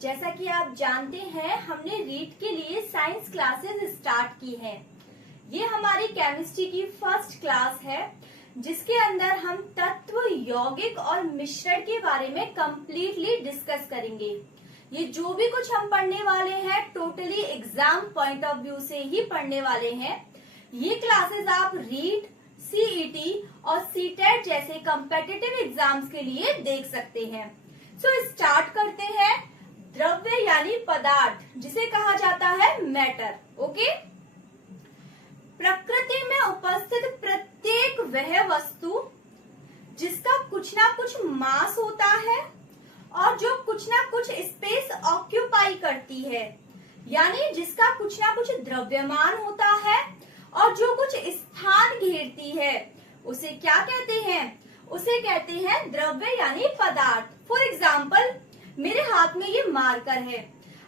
जैसा कि आप जानते हैं हमने रीट के लिए साइंस क्लासेस स्टार्ट की हैं। ये हमारी केमिस्ट्री की फर्स्ट क्लास है जिसके अंदर हम तत्व, यौगिक और मिश्रण के बारे में कंप्लीटली डिस्कस करेंगे। ये जो भी कुछ हम पढ़ने वाले हैं totally exam point of view से ही पढ़ने वाले हैं। ये क्लासेस आप रीट, सीईटी और सीटेट जैसे कॉम्पिटिटिव एग्जाम्स के लिए देख सकते हैं। सो स्टार्ट करते हैं। द्रव्य यानी पदार्थ जिसे कहा जाता है मैटर। ओके, प्रकृति में उपस्थित प्रत्येक वह वस्तु जिसका कुछ ना कुछ मास होता है और जो कुछ ना कुछ स्पेस ऑक्यूपाई करती है, यानी जिसका कुछ ना कुछ द्रव्यमान होता है और जो कुछ स्थान घेरती है, उसे क्या कहते हैं? उसे कहते हैं द्रव्य यानी पदार्थ। फॉर एग्जाम्पल, मेरे हाथ में ये मार्कर है।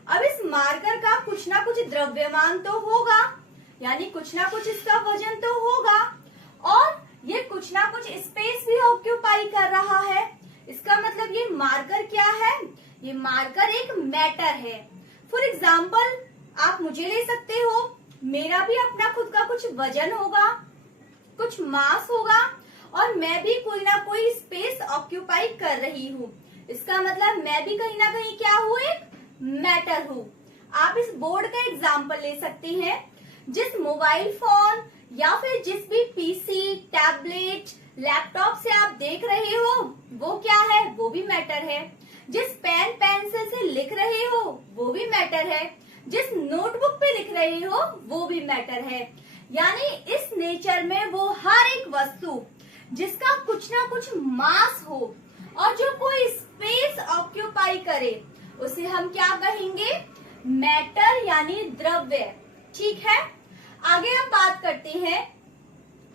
अब इस मार्कर का कुछ ना कुछ द्रव्यमान तो होगा, यानी कुछ ना कुछ इसका वजन तो होगा और ये कुछ ना कुछ स्पेस भी ऑक्यूपाई कर रहा है। इसका मतलब ये मार्कर क्या है? ये मार्कर एक मैटर है। फॉर एग्जाम्पल, आप मुझे ले सकते हो, मेरा भी अपना खुद का कुछ वजन होगा, कुछ मास होगा और मैं भी कोई ना कोई स्पेस ऑक्यूपाई कर रही हूँ। इसका मतलब मैं भी कहीं ना कहीं क्या हूँ? एक मैटर हूँ। आप इस बोर्ड का एग्जाम्पल ले सकते हैं। जिस मोबाइल फोन या फिर जिस भी पीसी, टैबलेट, लैपटॉप से आप देख रहे हो वो क्या है? वो भी मैटर है। जिस पेन पेंसिल से लिख रहे हो वो भी मैटर है। जिस नोटबुक पे लिख रहे हो वो भी मैटर है। यानी इस नेचर में वो हर एक वस्तु जिसका कुछ ना कुछ मास हो और जो कोई स्पेस ऑक्यूपाई करे उसे हम क्या कहेंगे? मैटर यानी द्रव्य। ठीक है, आगे हम बात करते हैं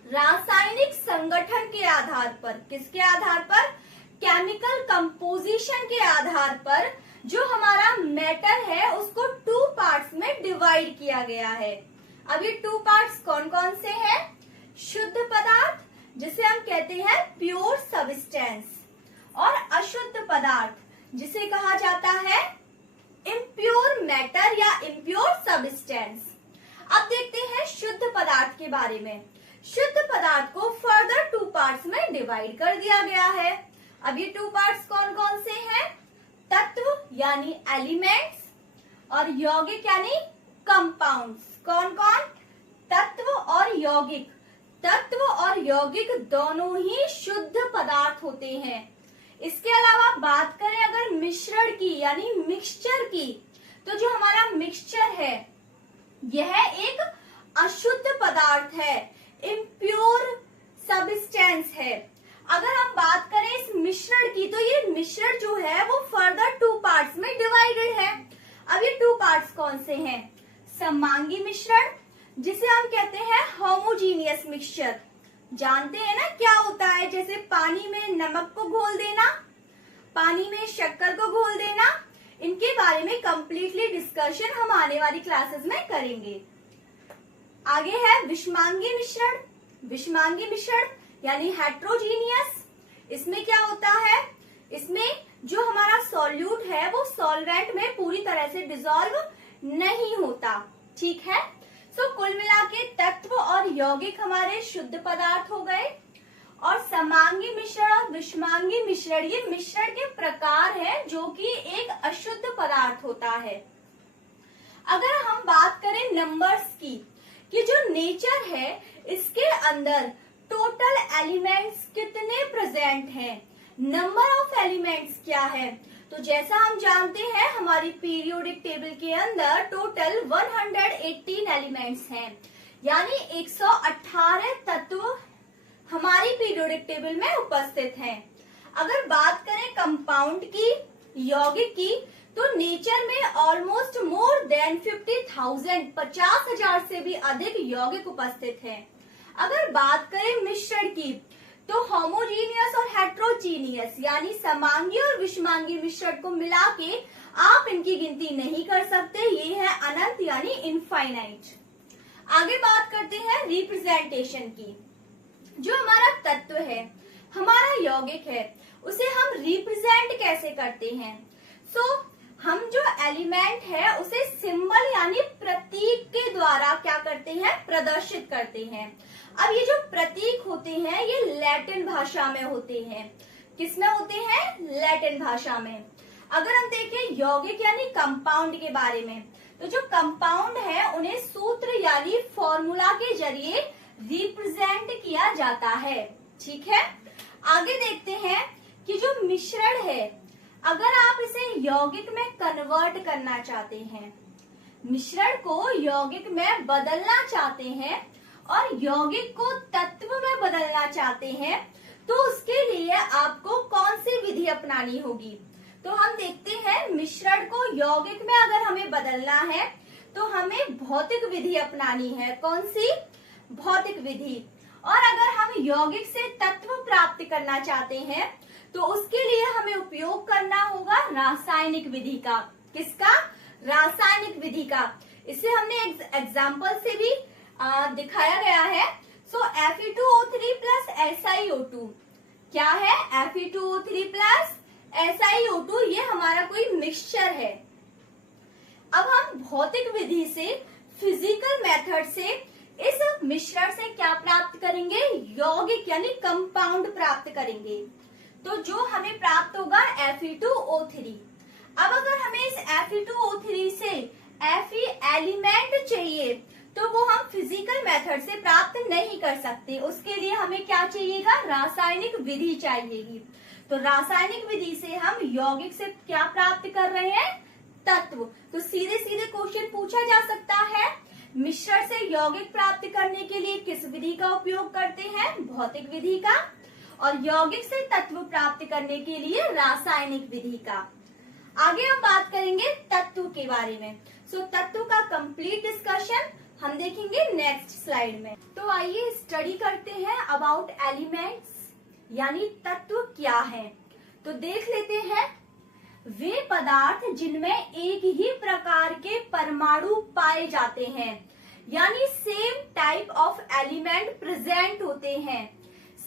रासायनिक संगठन के आधार पर। किसके आधार पर? केमिकल कंपोजिशन के आधार पर जो हमारा मैटर है उसको टू पार्ट्स में डिवाइड किया गया है। अब ये टू पार्ट्स कौन कौन से हैं? शुद्ध पदार्थ जिसे हम कहते हैं प्योर सब्सटेंस, और अशुद्ध पदार्थ जिसे कहा जाता है इम्प्योर मैटर या इम्प्योर सब्सटेंस। अब देखते हैं शुद्ध पदार्थ के बारे में। शुद्ध पदार्थ को फर्दर टू पार्ट्स में डिवाइड कर दिया गया है। अब ये टू पार्ट्स कौन कौन से हैं? तत्व यानी एलिमेंट्स और यौगिक यानी कंपाउंड्स। कौन कौन? तत्व और यौगिक। तत्व और यौगिक दोनों ही शुद्ध पदार्थ होते हैं। इसके अलावा बात करें अगर मिश्रण की यानी मिक्सचर की, तो जो हमारा मिक्सचर है यह एक अशुद्ध पदार्थ है, इम्प्योर सब्सटेंस है। अगर हम बात करें इस मिश्रण की, तो ये मिश्रण जो है वो फर्दर टू पार्ट्स में डिवाइडेड है। अब ये टू पार्ट्स कौन से हैं? समांगी मिश्रण जिसे हम कहते हैं होमोजीनियस मिक्सचर। जानते हैं ना क्या होता है? जैसे पानी में नमक को घोल देना, पानी में शक्कर को घोल देना। इनके बारे में कंप्लीटली डिस्कशन हम आने वाली क्लासेस में करेंगे। आगे है विषमांगी मिश्रण। विषमांगी मिश्रण यानी हेट्रोजीनियस। इसमें क्या होता है? इसमें जो हमारा सॉल्यूट है वो सॉल्वेंट में पूरी तरह से डिसॉल्व नहीं होता। ठीक है, तो कुल मिला के तत्व और यौगिक हमारे शुद्ध पदार्थ हो गए, और समांगी मिश्रण और विषमांगी मिश्रण ये मिश्रण के प्रकार हैं जो कि एक अशुद्ध पदार्थ होता है। अगर हम बात करें नंबर्स की, कि जो नेचर है इसके अंदर टोटल एलिमेंट्स कितने प्रेजेंट हैं, नंबर ऑफ एलिमेंट्स क्या है, तो जैसा हम जानते हैं हमारी पीरियोडिक टेबल के अंदर टोटल 118 एलिमेंट्स हैं, यानी 118 तत्व हमारी पीरियोडिक टेबल में उपस्थित हैं। अगर बात करें कंपाउंड की, यौगिक की, तो नेचर में ऑलमोस्ट मोर देन 50,000 50,000 से भी अधिक यौगिक उपस्थित हैं। अगर बात करें मिश्रण की, तो होमोजीनियस और हेट्रोजीनियस यानी समांगी और विषमांगी मिश्रण को मिला के आप इनकी गिनती नहीं कर सकते। ये है अनंत यानी इनफाइनाइट। आगे बात करते हैं रिप्रेजेंटेशन की। जो हमारा तत्व है, हमारा यौगिक है, उसे हम रिप्रेजेंट कैसे करते हैं? हम जो एलिमेंट है उसे सिंबल यानी प्रतीक के द्वारा क्या करते हैं, प्रदर्शित करते हैं। अब ये जो प्रतीक होते हैं ये लैटिन भाषा में होते हैं। किसमें होते हैं, लैटिन भाषा में। अगर हम देखें यौगिक यानी कंपाउंड के बारे में, तो जो कंपाउंड है उन्हें सूत्र यानी फॉर्मूला के जरिए रिप्रेजेंट किया जाता है। ठीक है, आगे देखते हैं कि जो मिश्रण है, अगर आप इसे यौगिक में कन्वर्ट करना चाहते हैं, मिश्रण को यौगिक में बदलना चाहते हैं और यौगिक को तत्व में बदलना चाहते हैं, तो उसके लिए आपको कौन सी विधि अपनानी होगी। तो हम देखते हैं मिश्रण को यौगिक में अगर हमें बदलना है तो हमें भौतिक विधि अपनानी है। कौन सी, भौतिक विधि। और अगर हम यौगिक से तत्व प्राप्त करना चाहते हैं तो उसके लिए हमें उपयोग करना होगा रासायनिक विधि का। किसका, रासायनिक विधि का। इसे हमने एग्जाम्पल से भी दिखाया गया है। सो Fe2O3 प्लस SiO2 क्या है, Fe2O3 प्लस SiO2, ये हमारा कोई मिक्सचर है। अब हम भौतिक विधि से, फिजिकल मेथड से इस मिश्रण से क्या प्राप्त करेंगे, यौगिक यानी कंपाउंड प्राप्त करेंगे। तो जो हमें प्राप्त होगा Fe2O3। अब अगर हमें इस Fe2O3 से Fe एलिमेंट चाहिए तो वो हम फिजिकल मेथड से प्राप्त नहीं कर सकते। उसके लिए हमें क्या चाहिएगा, रासायनिक विधि चाहिएगी। तो रासायनिक विधि से हम यौगिक से क्या प्राप्त कर रहे हैं, तत्व। तो सीधे सीधे क्वेश्चन पूछा जा सकता है, मिश्रण से यौगिक प्राप्त करने के लिए किस विधि का उपयोग करते हैं, भौतिक विधि का, और यौगिक से तत्व प्राप्त करने के लिए रासायनिक विधि का। आगे हम बात करेंगे तत्व के बारे में। सो तत्व का कंप्लीट डिस्कशन हम देखेंगे नेक्स्ट स्लाइड में। तो आइए स्टडी करते हैं अबाउट एलिमेंट्स यानी तत्व क्या है। तो देख लेते हैं, वे पदार्थ जिनमें एक ही प्रकार के परमाणु पाए जाते हैं, यानी same type of element present होते हैं,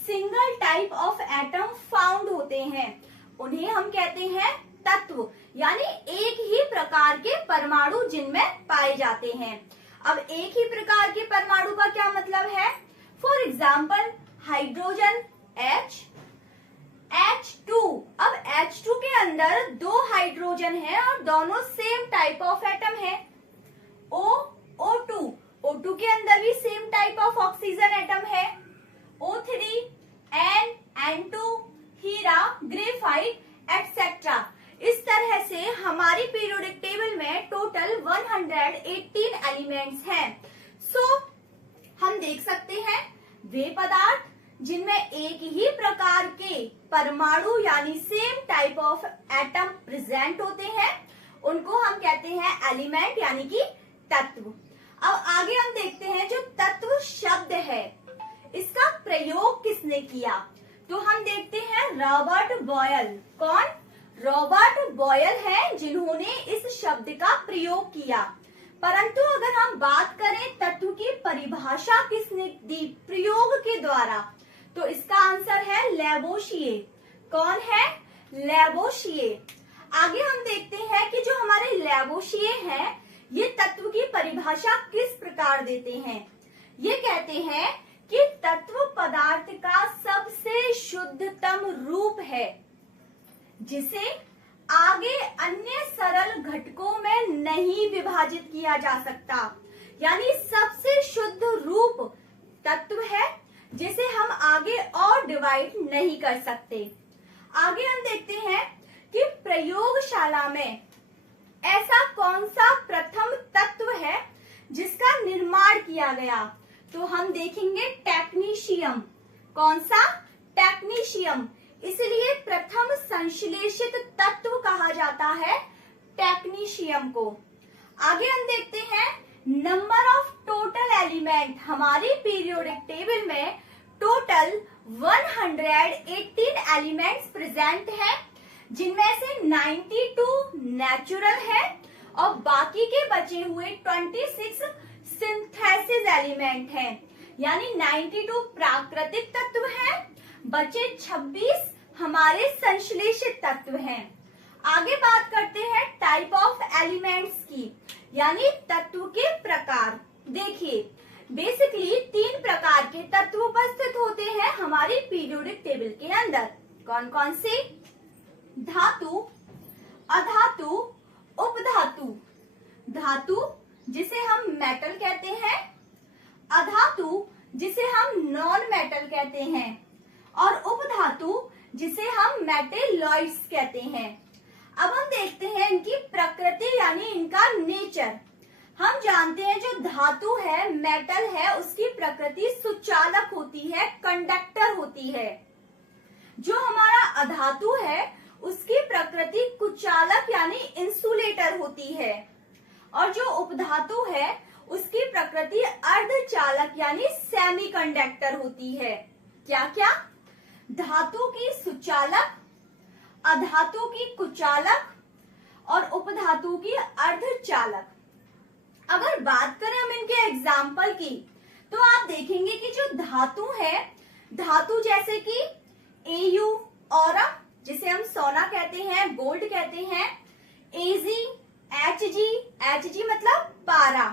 single type of atom found होते हैं, उन्हें हम कहते हैं तत्व, यानी एक ही प्रकार के परमाणु जिनमें पाए जाते हैं। अब एक ही प्रकार के परमाणु का क्या मतलब है, फॉर एग्जाम्पल हाइड्रोजन H2। अब H2 के अंदर दो हाइड्रोजन है और दोनों सेम टाइप ऑफ एटम है। O2 के अंदर भी same type of oxygen atom है। O3, N2, हीरा, ग्रेफाइट एटसेट्रा। इस तरह से हमारी पीरियोडिक टेबल में टोटल 118 एलिमेंट्स हैं। सो हम देख सकते हैं वे पदार्थ जिनमें एक ही प्रकार के परमाणु यानी same type of atom present होते हैं, उनको हम कहते हैं एलिमेंट यानी कि तत्व। अब आगे हम देखते हैं जो तत्व शब्द है इसका प्रयोग किसने किया। तो हम देखते हैं रॉबर्ट बॉयल। कौन, रॉबर्ट बॉयल है जिन्होंने इस शब्द का प्रयोग किया। परंतु अगर हम बात करें तत्व की परिभाषा किसने दी प्रयोग के द्वारा, तो इसका आंसर है लैवोशिए। कौन है, लैवोशिए। आगे हम देखते हैं कि जो हमारे लैवोशिए हैं ये तत्व की परिभाषा किस प्रकार देते हैं। ये कहते हैं कि तत्व पदार्थ का सबसे शुद्धतम रूप है जिसे आगे अन्य सरल घटकों में नहीं विभाजित किया जा सकता, यानी सबसे शुद्ध रूप तत्व है जिसे हम आगे और डिवाइड नहीं कर सकते। आगे हम देखते हैं कि प्रयोगशाला में ऐसा कौन सा प्रथम तत्व है जिसका निर्माण किया गया। तो हम देखेंगे टेक्नीशियम। कौन सा, टेक्नीशियम। इसलिए प्रथम संश्लेषित तत्व कहा जाता है टेक्नीशियम को। आगे हम देखते हैं नंबर ऑफ टोटल एलिमेंट। हमारी पीरियोडिक टेबल में टोटल 118 एलिमेंट्स प्रेजेंट हैं, जिनमें से 92 नेचुरल है और बाकी के बचे हुए 26 सिंथेसिस एलिमेंट हैं, यानी 92 प्राकृतिक तत्व हैं, बचे 26 हमारे संश्लेषित तत्व हैं। आगे बात करते हैं टाइप ऑफ एलिमेंट्स की, यानी तत्व के प्रकार। देखिए बेसिकली 3 प्रकार के तत्व उपस्थित होते हैं हमारी पीरियोडिक टेबल के अंदर। कौन कौन से? धातु, अधातु, उपधातु। धातु जिसे हम मेटल कहते हैं, अधातु जिसे हम नॉन मेटल कहते हैं, और उपधातु जिसे हम मेटेलॉइड्स कहते हैं। अब हम देखते हैं इनकी प्रकृति यानी इनका नेचर। हम जानते हैं जो धातु है, मेटल है, उसकी प्रकृति सुचालक होती है, कंडक्टर होती है। जो हमारा अधातु है उसकी प्रकृति कुचालक यानी इंसुलेटर होती है, और जो उपधातु है उसकी प्रकृति अर्धचालक यानी सेमीकंडक्टर होती है। क्या क्या? धातु की सुचालक, अधातु की कुचालक और उपधातु की अर्धचालक। अगर बात करें हम इनके एग्जाम्पल की, तो आप देखेंगे कि जो धातु है, धातु जैसे कि Au औरम जिसे हम सोना कहते हैं, गोल्ड कहते हैं, Ag, Hg मतलब पारा,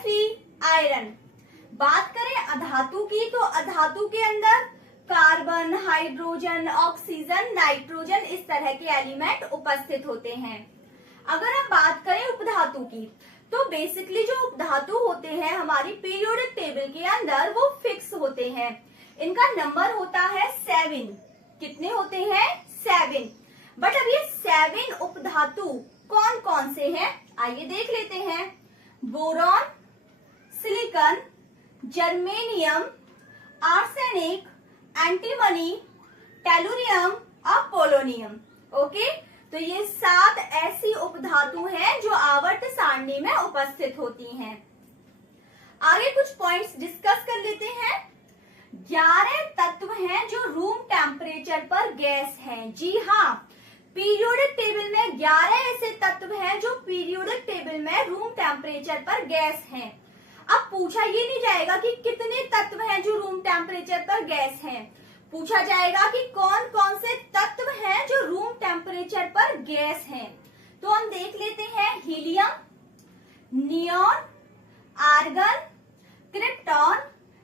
Fe आयरन। बात करें अधातु की, तो अधातु के अंदर कार्बन, हाइड्रोजन, ऑक्सीजन, नाइट्रोजन इस तरह के एलिमेंट उपस्थित होते हैं। अगर हम बात करें उपधातु की, तो बेसिकली जो उपधातु होते हैं हमारी पीरियोडिक टेबल के अंदर वो फिक्स होते हैं। इनका नंबर होता है 7। कितने होते हैं? 7। बट अब ये 7 उपधातु कौन कौन से हैं आइए देख लेते हैं। Boron, silicon, germanium, arsenic, antimony, tellurium और पोलोनियम। ओके, तो ये 7 ऐसी उपधातु हैं जो आवर्त सारणी में उपस्थित होती हैं। आगे कुछ पॉइंट्स डिस्कस कर लेते हैं। 11 तत्व हैं जो रूम टेम्परेचर पर गैस हैं। जी हाँ, पीरियोडिक टेबल में 11 ऐसे तत्व हैं जो पीरियोडिक टेबल में रूम टेम्परेचर पर गैस हैं। अब पूछा ये नहीं जाएगा कि कितने तत्व हैं जो रूम टेम्परेचर पर गैस हैं, पूछा जाएगा कि कौन कौन से तत्व हैं जो रूम टेम्परेचर पर गैस हैं। तो हम देख लेते हैं helium, neon, argon, krypton,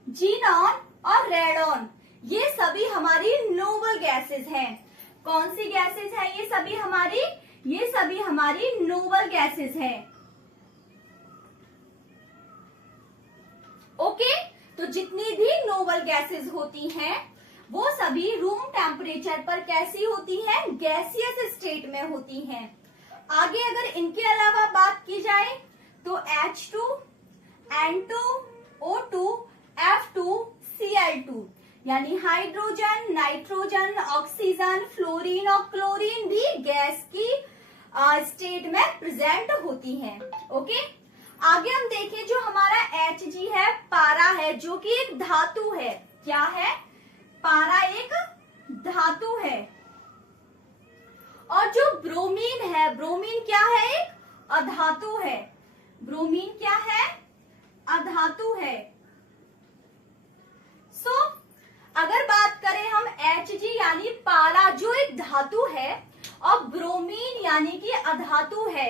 xenon और रेडॉन। ये सभी हमारी नोबल गैसेस हैं। कौन सी गैसेस हैं ये सभी हमारी? ये सभी हमारी नोबल गैसेस हैं। ओके, तो जितनी भी नोबल गैसेस होती हैं वो सभी रूम टेम्परेचर पर कैसी होती हैं? गैसियस स्टेट में होती हैं। आगे अगर इनके अलावा बात की जाए तो H2, N2, O2, F2, Cl2 यानी हाइड्रोजन, नाइट्रोजन, ऑक्सीजन, फ्लोरीन और क्लोरीन भी गैस की स्टेट में प्रेजेंट होती हैं। ओके, आगे हम देखें जो हमारा Hg है, पारा है, जो कि एक धातु है। क्या है? पारा एक धातु है। और जो ब्रोमीन है, ब्रोमीन क्या है? एक अधातु है। ब्रोमीन क्या है? अधातु है। अगर बात करें हम Hg यानी पारा जो एक धातु है और ब्रोमीन यानी कि अधातु है,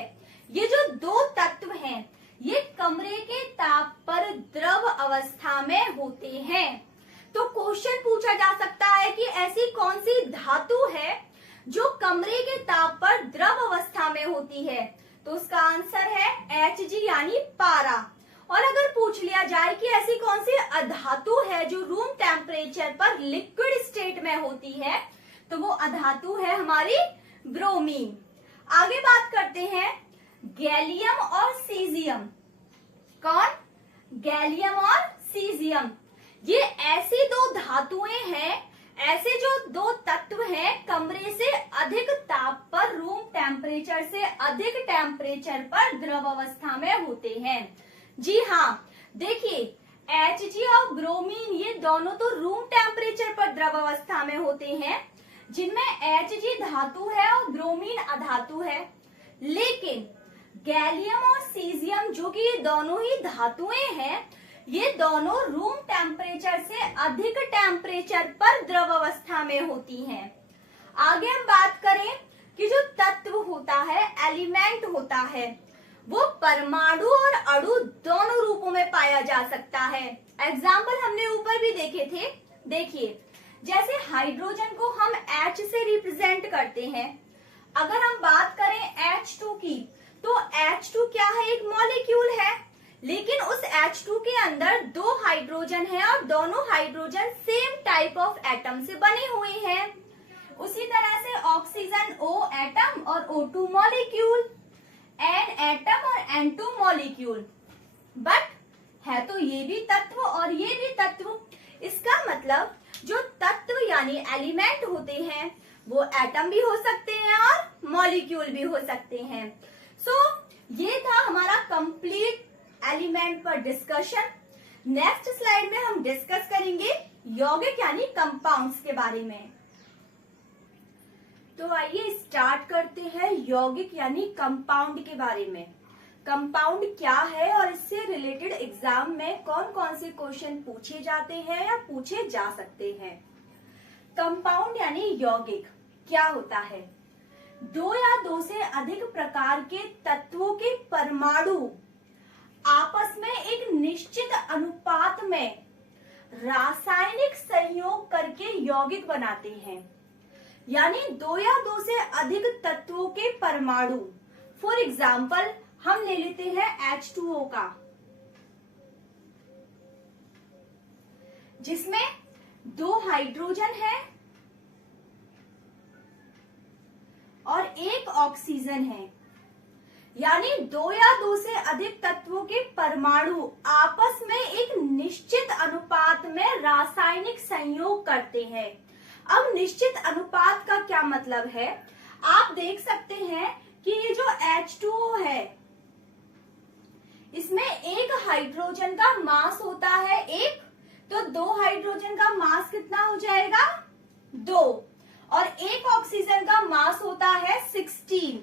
ये जो 2 तत्व हैं ये कमरे के ताप पर द्रव अवस्था में होते हैं। तो क्वेश्चन पूछा जा सकता है कि ऐसी कौन सी धातु है जो कमरे के ताप पर द्रव अवस्था में होती है? तो उसका आंसर है Hg यानी पारा। और अगर पूछ लिया जाए कि ऐसी कौन सी अधातु है जो रूम टेम्परेचर पर लिक्विड स्टेट में होती है, तो वो अधातु है हमारी ब्रोमीन। आगे बात करते हैं गैलियम और सीजियम। कौन? गैलियम और सीजियम। ये ऐसी 2 धातुएं हैं, ऐसे जो 2 तत्व हैं कमरे से अधिक ताप पर, रूम टेम्परेचर से अधिक टेम्परेचर पर द्रव अवस्था में होते हैं। जी हाँ, देखिए Hg और ब्रोमीन ये दोनों तो रूम टेम्परेचर पर द्रव अवस्था में होते हैं, जिनमें Hg धातु है और ब्रोमीन अधातु है। लेकिन गैलियम और सीजियम जो कि ये दोनों ही धातुएं हैं, ये दोनों रूम टेम्परेचर से अधिक टेम्परेचर पर द्रव अवस्था में होती हैं। आगे हम बात करें कि जो तत्व होता है, एलिमेंट होता है, वो परमाणु और अणु दोनों रूपों में पाया जा सकता है। एग्जाम्पल हमने ऊपर भी देखे थे। देखिए, जैसे हाइड्रोजन को हम H से रिप्रेजेंट करते हैं। अगर हम बात करें H2 की, तो H2 क्या है? एक मॉलिक्यूल है, लेकिन उस H2 के अंदर दो हाइड्रोजन है और दोनों hydrogen same type of atom से बने हुए हैं। उसी तरह से ऑक्सीजन O एटम और O2 मॉलिक्यूल, N एटम और N2 मॉलिक्यूल। बट है तो ये भी तत्व और ये भी तत्व। इसका मतलब जो तत्व यानी एलिमेंट होते हैं वो एटम भी हो सकते हैं और मॉलिक्यूल भी हो सकते हैं। ये था हमारा कंप्लीट एलिमेंट पर डिस्कशन। नेक्स्ट स्लाइड में हम डिस्कस करेंगे यौगिक यानी कंपाउंड्स के बारे में। तो आइए स्टार्ट करते हैं यौगिक यानी कंपाउंड के बारे में। कंपाउंड क्या है और इससे रिलेटेड एग्जाम में कौन कौन से क्वेश्चन पूछे जाते हैं या पूछे जा सकते हैं। कंपाउंड यानी यौगिक क्या होता है? दो या दो से अधिक प्रकार के तत्वों के परमाणु आपस में एक निश्चित अनुपात में रासायनिक संयोग करके यौगिक बनाते हैं। यानी दो या दो से अधिक तत्वों के परमाणु, फॉर एग्जाम्पल हम ले लेते हैं H2O का, जिसमें दो हाइड्रोजन है और एक ऑक्सीजन है। यानी दो या दो से अधिक तत्वों के परमाणु आपस में एक निश्चित अनुपात में रासायनिक संयोग करते हैं। अब निश्चित अनुपात का क्या मतलब है? आप देख सकते हैं कि ये जो H2O है, इसमें एक हाइड्रोजन का मास होता है एक, तो दो हाइड्रोजन का मास कितना हो जाएगा? 2, और एक ऑक्सीजन का मास होता है 16।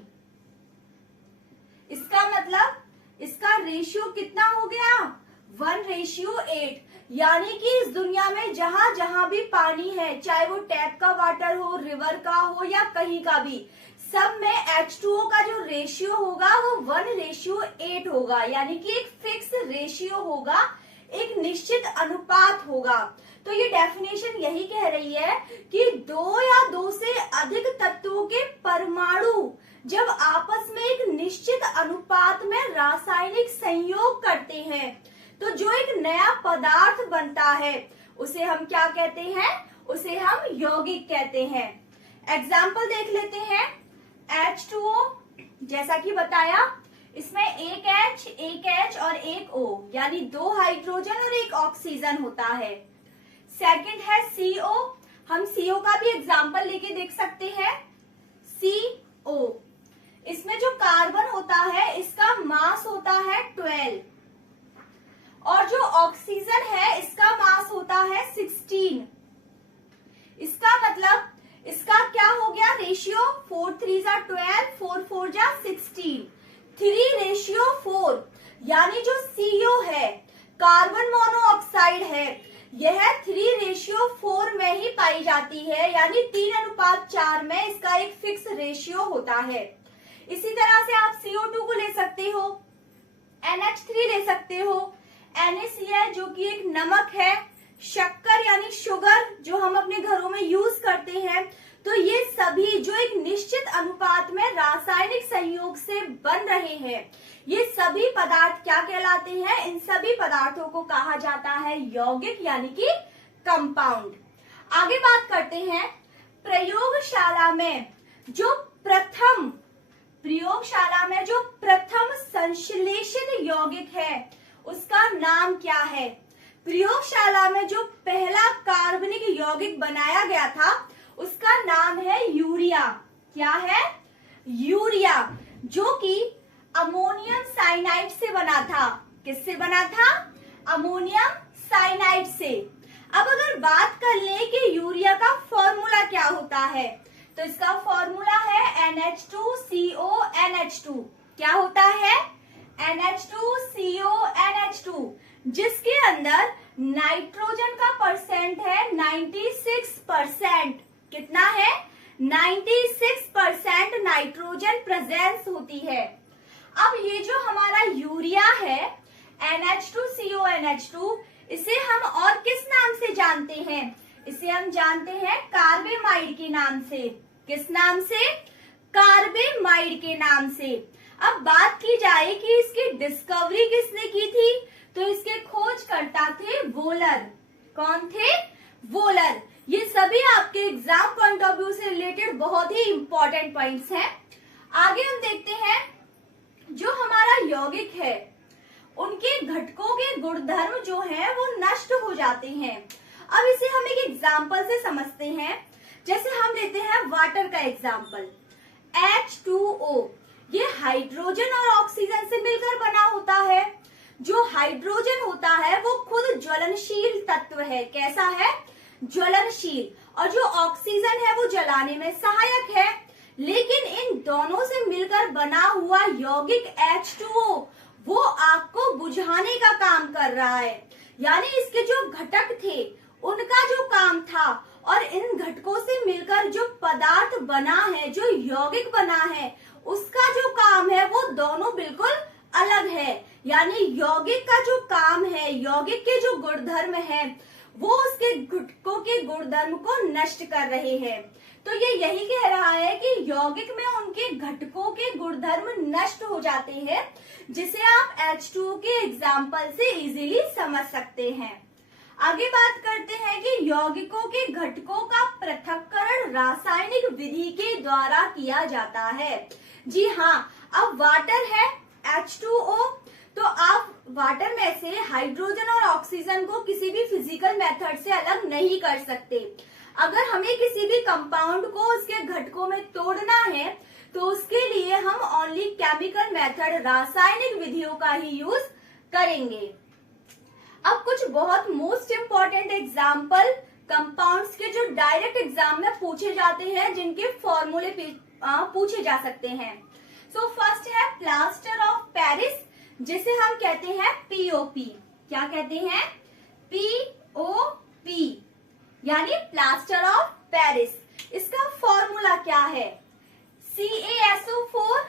इसका मतलब इसका रेशियो कितना हो गया? 1:8। यानी कि इस दुनिया में जहां जहां भी पानी है, चाहे वो टैप का वाटर हो, रिवर का हो या कहीं का भी, सब में H2O का जो रेशियो होगा वो 1:8 होगा। यानी कि एक फिक्स रेशियो होगा, एक निश्चित अनुपात होगा। तो ये डेफिनेशन यही कह रही है कि दो या दो से अधिक तत्वों के परमाणु जब आपस में एक निश्चित अनुपात में रासायनिक संयोग करते हैं, तो जो एक नया पदार्थ बनता है उसे हम क्या कहते हैं? उसे हम यौगिक कहते हैं। एग्जाम्पल देख लेते हैं। H2O जैसा कि बताया, इसमें एक H और एक O, यानी दो हाइड्रोजन और एक ऑक्सीजन होता है। सेकंड है CO। हम CO का भी एग्जाम्पल लेके देख सकते हैं। CO, इसमें जो कार्बन होता है इसका मास होता है 12, और जो ऑक्सीजन है इसका मास होता है 16। इसका मतलब इसका क्या हो गया रेशियो? 4 3 जा 12, 4 4 जा 16, 3:4। यानी जो CO है, कार्बन मोनोऑक्साइड है, यह 3:4 में ही पाई जाती है। यानी 3:4 में इसका एक फिक्स रेशियो होता है। इसी तरह से आप CO2 को ले सकते हो, NH3 ले सकते हो, NaCl जो कि एक नमक है, शक्कर यानी शुगर जो हम अपने घरों में यूज करते हैं। तो ये सभी जो एक निश्चित अनुपात में रासायनिक संयोग से बन रहे हैं, ये सभी पदार्थ क्या कहलाते हैं? इन सभी पदार्थों को कहा जाता है यौगिक यानी कि कंपाउंड। आगे बात करते हैं प्रयोगशाला में जो प्रथम संश्लेषित यौगिक है उसका नाम क्या है? प्रयोगशाला में जो पहला कार्बनिक यौगिक बनाया गया था उसका नाम है यूरिया। क्या है? यूरिया, जो कि अमोनियम साइनाइड से बना था। किससे बना था? अमोनियम साइनाइड से। अब अगर बात कर ले कि यूरिया का फॉर्मूला क्या होता है, तो इसका फॉर्मूला है NH2CONH2। क्या होता है? NH2CONH2, जिसके अंदर नाइट्रोजन का परसेंट है 96%। कितना है? 96% नाइट्रोजन प्रेजेंस होती है। अब ये जो हमारा यूरिया है NH2CONH2, इसे हम और किस नाम से जानते हैं? इसे हम जानते हैं कार्बेमाइड के नाम से। किस नाम से? कार्बेमाइड के नाम से। अब बात की जाए कि इसकी डिस्कवरी किसने की थी, तो इसके खोजकर्ता थे वोलर। कौन थे? वोलर। ये सभी आपके एग्जाम पॉइंट ऑफ व्यू से रिलेटेड बहुत ही इंपॉर्टेंट पॉइंट्स हैं। आगे हम देखते हैं, जो हमारा यौगिक है उनके घटकों के गुणधर्म जो है वो नष्ट हो जाते हैं। अब इसे हम एक एग्जाम्पल से समझते हैं। जैसे हम लेते हैं वाटर का एग्जाम्पल। H2O, ये हाइड्रोजन और ऑक्सीजन से मिलकर बना होता है। जो हाइड्रोजन होता है वो खुद ज्वलनशील तत्व है। कैसा है? ज्वलनशील। और जो ऑक्सीजन है वो जलाने में सहायक है। लेकिन इन दोनों से मिलकर बना हुआ यौगिक H2O वो आग को बुझाने का काम कर रहा है। यानी इसके जो घटक थे उनका जो काम था और इन घटकों से मिलकर जो पदार्थ बना है, जो यौगिक बना है, उसका जो काम है वो दोनों बिल्कुल अलग है। यानी यौगिक का जो काम है, यौगिक के जो गुणधर्म है, वो उसके घटकों के गुणधर्म को नष्ट कर रहे हैं। तो ये यही कह रहा है कि यौगिक में उनके घटकों के गुणधर्म नष्ट हो जाते हैं, जिसे आप H2O के एग्जाम्पल से इजीली समझ सकते हैं। आगे बात करते हैं कि यौगिकों के घटकों का पृथक्करण रासायनिक विधि के द्वारा किया जाता है। जी हाँ, अब वाटर है H2O, तो आप वाटर में से हाइड्रोजन और ऑक्सीजन को किसी भी फिजिकल मेथड से अलग नहीं कर सकते। अगर हमें किसी भी कंपाउंड को उसके घटकों में तोड़ना है तो उसके लिए हम ओनली केमिकल मेथड, रासायनिक विधियों का ही यूज करेंगे। अब कुछ बहुत मोस्ट इम्पोर्टेंट एग्जाम्पल कंपाउंड्स के जो डायरेक्ट एग्जाम में पूछे जाते हैं, जिनके फॉर्मूले पूछे जा सकते हैं। सो फर्स्ट है प्लास्टर ऑफ पेरिस, जिसे हम कहते हैं POP। क्या कहते हैं? POP, यानी प्लास्टर ऑफ पेरिस। इसका फॉर्मूला क्या है? CaSO4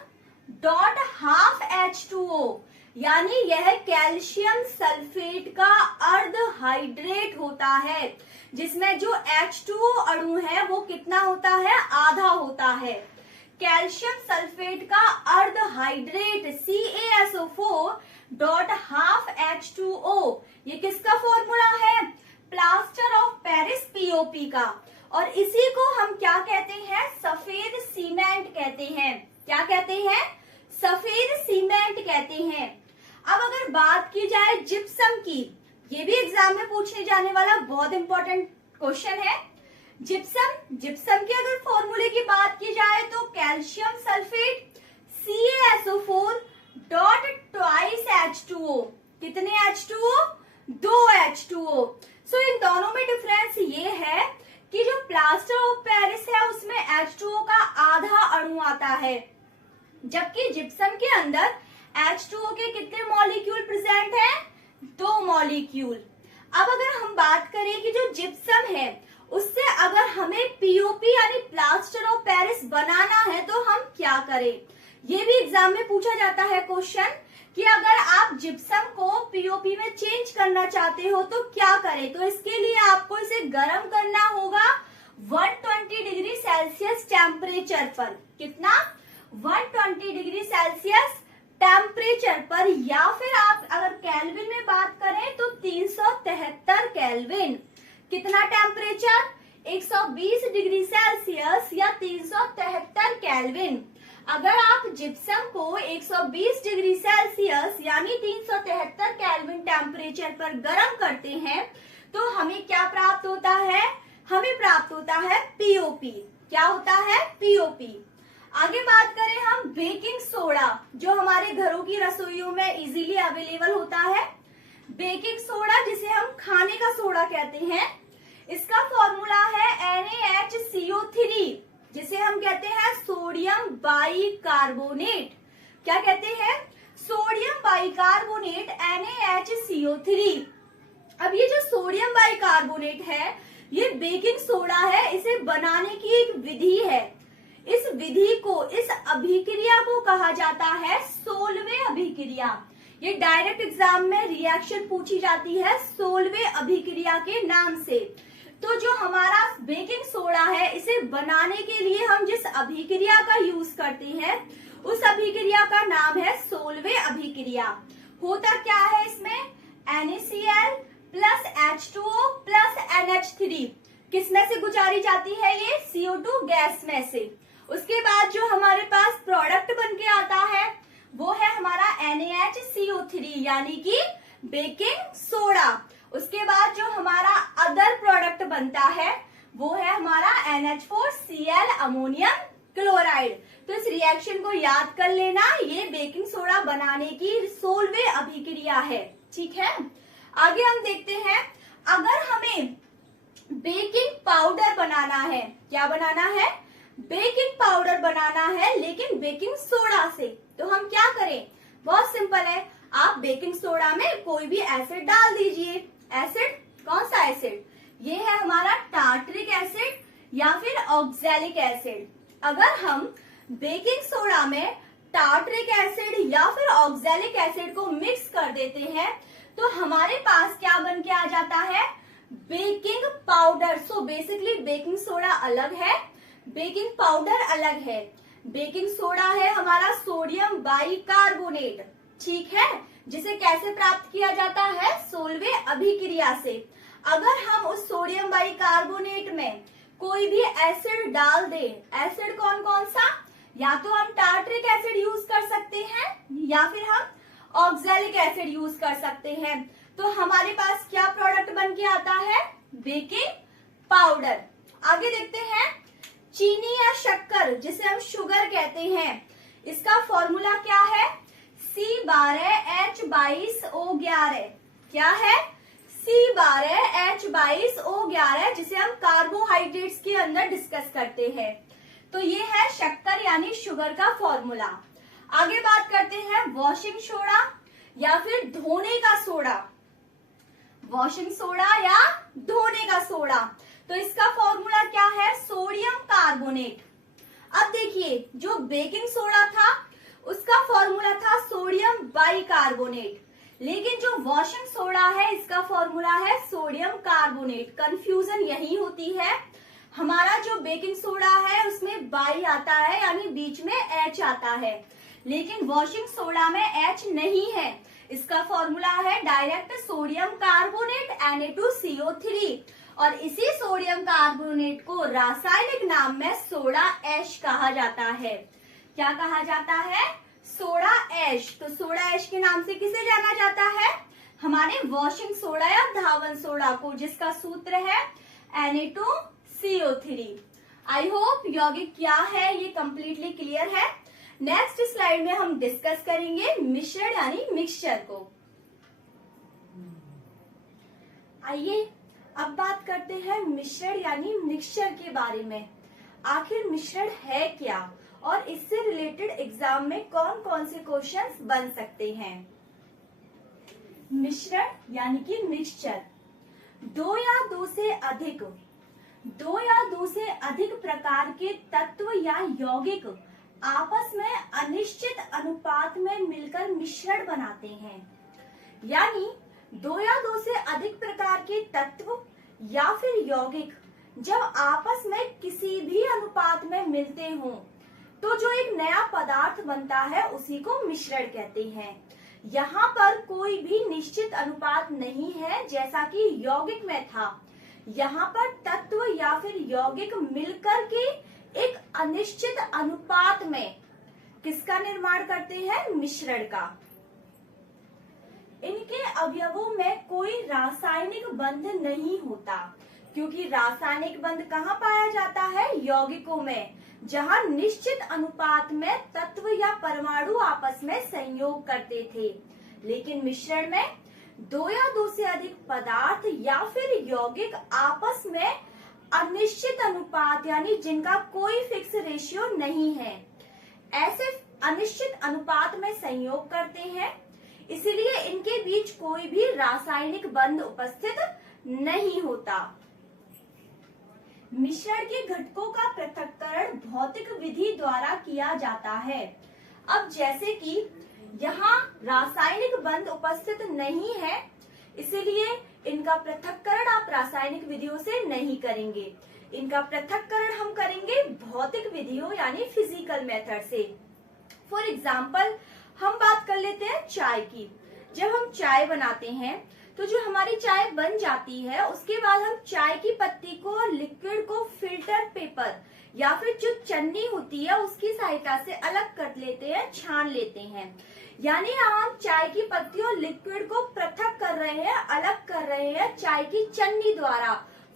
डॉट हाफ H2O, यानी यह कैल्शियम सल्फेट का अर्ध हाइड्रेट होता है, जिसमें जो H2O अणु है वो कितना होता है? आधा होता है। कैल्शियम सल्फेट का अर्ध hydrate CaSO4 dot half H2O, ये किसका फॉर्मूला है? प्लास्टर ऑफ पेरिस POP का। और इसी को हम क्या कहते हैं? सफेद सीमेंट कहते हैं। क्या कहते हैं? सफेद सीमेंट कहते हैं। अब अगर बात की जाए जिप्सम की, ये भी एग्जाम में पूछने जाने वाला बहुत इंपॉर्टेंट क्वेश्चन है। जिप्सम के अगर फॉर्मूले की बात की जाए तो calcium sulphate CaSO4 dot twice H2O। कितने H2O? 2 H2O। सो इन दोनों में डिफरेंस ये है कि जो प्लास्टर ऑफ पेरिस है उसमें H2O का आधा अणु आता है, जबकि जिप्सम के अंदर H2O के कितने मॉलिक्यूल प्रेजेंट हैं? 2 मॉलिक्यूल। अब अगर हम बात करें कि जो जिप्सम है उससे अगर हमें POP यानी प्लास्टर ऑफ पेरिस बनाना है तो हम क्या करें? ये भी एग्जाम में पूछा जाता है क्वेश्चन कि अगर आप जिप्सम को POP में चेंज करना चाहते हो तो क्या करें? तो इसके लिए आपको इसे गर्म करना होगा 120 डिग्री सेल्सियस टेम्परेचर पर। कितना? 120 डिग्री सेल्सियस टेम्परेचर पर, या फिर आप अगर केल्विन में बात करें तो 373 केल्विन। कितना टेम्परेचर? 120 डिग्री सेल्सियस या 373 केल्विन। अगर आप जिप्सम को 120 डिग्री सेल्सियस यानी 373 केल्विन टेम्परेचर पर गर्म करते हैं तो हमें क्या प्राप्त होता है? हमें प्राप्त होता है POP। क्या होता है? POP। आगे बात करें हम बेकिंग सोडा, जो हमारे घरों की रसोइयों में इजीली अवेलेबल होता है। बेकिंग सोडा, जिसे हम खाने का सोडा कहते हैं, इसका फॉर्मूला है NaHCO3, जिसे हम कहते हैं सोडियम बाइकार्बोनेट। क्या कहते हैं? Sodium bicarbonate NaHCO3। अब ये जो सोडियम बाइकार्बोनेट है ये बेकिंग सोडा है, इसे बनाने की एक विधि है। इस विधि को, इस अभिक्रिया को कहा जाता है सोलवे अभिक्रिया। ये डायरेक्ट एग्जाम में रिएक्शन पूछी जाती है सोलवे अभिक्रिया के नाम से। तो जो हमारा बेकिंग सोडा है, इसे बनाने के लिए हम जिस अभिक्रिया का यूज करते हैं, उस अभिक्रिया का नाम है सोलवे अभिक्रिया। होता क्या है इसमें? NaCl plus H2O plus NH3 किस में से गुजारी जाती है? ये CO2 गैस में से। उसके बाद जो हमारे पास प्रोडक्ट बन के आता है वो है हमारा NaHCO3 यानी कि बेकिंग सोडा। उसके बाद जो हमारा अदर प्रोडक्ट बनता है वो है हमारा NH4Cl अमोनियम क्लोराइड। तो इस रिएक्शन को याद कर लेना, ये बेकिंग सोडा बनाने की सोलवे अभिक्रिया है। ठीक है, आगे हम देखते हैं, अगर हमें बेकिंग पाउडर बनाना है, क्या बनाना है? बेकिंग पाउडर बनाना है, लेकिन बेकिंग सोडा से, तो हम क्या करें? बहुत सिंपल है, आप बेकिंग सोडा में कोई भी एसिड डाल दीजिए। एसिड, कौन सा एसिड? ये है हमारा टार्टरिक एसिड या फिर ऑक्सैलिक एसिड। अगर हम बेकिंग सोडा में टार्टरिक एसिड या फिर ऑक्सैलिक एसिड को मिक्स कर देते हैं तो हमारे पास क्या बन के आ जाता है? Baking powder. So basically baking soda अलग है, बेकिंग पाउडर अलग है। बेकिंग सोडा है हमारा सोडियम बाइकार्बोनेट, ठीक है, जिसे कैसे प्राप्त किया जाता है? सोलवे अभिक्रिया से। अगर हम उस सोडियम बाइकार्बोनेट में कोई भी एसिड डाल दें, एसिड कौन कौन सा? या तो हम टार्टरिक एसिड यूज कर सकते हैं या फिर हम ऑक्सैलिक एसिड यूज कर सकते हैं, तो हमारे पास क्या प्रोडक्ट बन के आता है? Baking powder. आगे देखते हैं, चीनी या शक्कर जिसे हम शुगर कहते हैं, इसका फॉर्मूला क्या है? C12H22O11। क्या है? C12H22O11, जिसे हम कार्बोहाइड्रेट्स के अंदर डिस्कस करते हैं। तो ये है शक्कर यानी शुगर का फॉर्मूला। आगे बात करते हैं वॉशिंग सोडा या फिर धोने का सोडा। वॉशिंग सोडा या धोने का सोडा, तो इसका फॉर्मूला क्या है? Sodium carbonate. अब देखिए, जो बेकिंग सोडा था उसका फॉर्मूला था सोडियम बाइकार्बोनेट, लेकिन जो वॉशिंग सोडा है इसका फॉर्मूला है सोडियम कार्बोनेट। कंफ्यूजन यही होती है, हमारा जो बेकिंग सोडा है उसमें बाई आता है यानी बीच में H आता है, लेकिन वॉशिंग सोडा में H नहीं है। इसका फॉर्मूला है डायरेक्ट सोडियम कार्बोनेट Na2CO3, और इसी सोडियम कार्बोनेट को रासायनिक नाम में सोडा ऐश कहा जाता है। क्या कहा जाता है? Soda ash. तो सोडा ऐश के नाम से किसे जाना जाता है? हमारे वॉशिंग सोडा या धावन सोडा को, जिसका सूत्र है Na2CO3। आई होप यौगिक क्या है ये कंप्लीटली क्लियर है। नेक्स्ट स्लाइड में हम डिस्कस करेंगे मिश्रण यानी मिक्सचर को। आइए अब बात करते हैं मिश्रण यानी मिक्सचर के बारे में। आखिर मिश्रण है क्या और इससे रिलेटेड एग्जाम में कौन कौन से क्वेश्चंस बन सकते हैं। मिश्रण यानी कि मिक्सचर, दो या दो से अधिक प्रकार के तत्व या यौगिक आपस में अनिश्चित अनुपात में मिलकर मिश्रण बनाते हैं। यानी दो या दो से अधिक प्रकार के तत्व या फिर यौगिक जब आपस में किसी भी अनुपात में मिलते हों तो जो एक नया पदार्थ बनता है उसी को मिश्रण कहते हैं। यहाँ पर कोई भी निश्चित अनुपात नहीं है जैसा कि यौगिक में था। यहाँ पर तत्व या फिर यौगिक मिलकर के एक अनिश्चित अनुपात में किसका निर्माण करते हैं? मिश्रण का। इनके अवयवों में कोई रासायनिक बंध नहीं होता, क्योंकि रासायनिक बंध कहाँ पाया जाता है? यौगिकों में, जहाँ निश्चित अनुपात में तत्व या परमाणु आपस में संयोग करते थे। लेकिन मिश्रण में दो या दो से अधिक पदार्थ या फिर यौगिक आपस में अनिश्चित अनुपात यानी जिनका कोई फिक्स रेशियो नहीं है, ऐसे अनिश्चित अनुपात में संयोग करते हैं। इसीलिए इनके बीच कोई भी रासायनिक बंध उपस्थित नहीं होता। मिश्रण के घटकों का पृथक्करण भौतिक विधि द्वारा किया जाता है। अब जैसे कि यहाँ रासायनिक बंध उपस्थित नहीं है, इसलिए इनका पृथक्करण आप रासायनिक विधियों से नहीं करेंगे। इनका पृथक्करण हम करेंगे भौतिक विधियों यानी फिजिकल मेथड से। फॉर एग्जाम्पल हम बात कर लेते हैं चाय की। जब हम चाय बनाते हैं तो जो हमारी चाय बन जाती है, उसके बाद हम चाय की पत्ती को और लिक्विड को फिल्टर पेपर या फिर जो चन्नी होती है उसकी सहायता से अलग कर लेते हैं, छान लेते हैं। यानी हम चाय की पत्ती और लिक्विड को पृथक कर रहे हैं, अलग कर रहे हैं चाय की चन्नी द्वारा,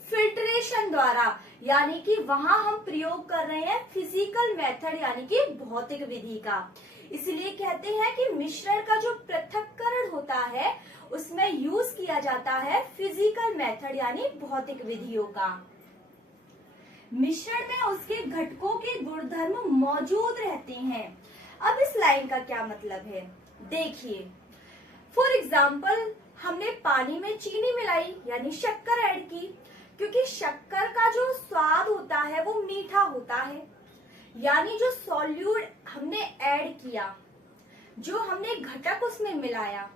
फिल्ट्रेशन द्वारा। यानी कि वहां हम प्रयोग कर रहे हैं फिजिकल मेथड यानी कि भौतिक विधि का। इसलिए कहते हैं कि मिश्रण का जो पृथक्करण होता है उसमें यूज किया जाता है फिजिकल मेथड यानी भौतिक विधियों का। मिश्रण में उसके घटकों के गुणधर्म मौजूद रहते हैं। अब इस लाइन का क्या मतलब है, देखिए। फॉर एग्जाम्पल हमने पानी में चीनी मिलाई यानी शक्कर ऐड की, क्योंकि शक्कर का जो स्वाद होता है वो मीठा होता है। यानी जो सॉल्यूट हमने ऐड किया, जो हमने घटक उसमें मिलाया,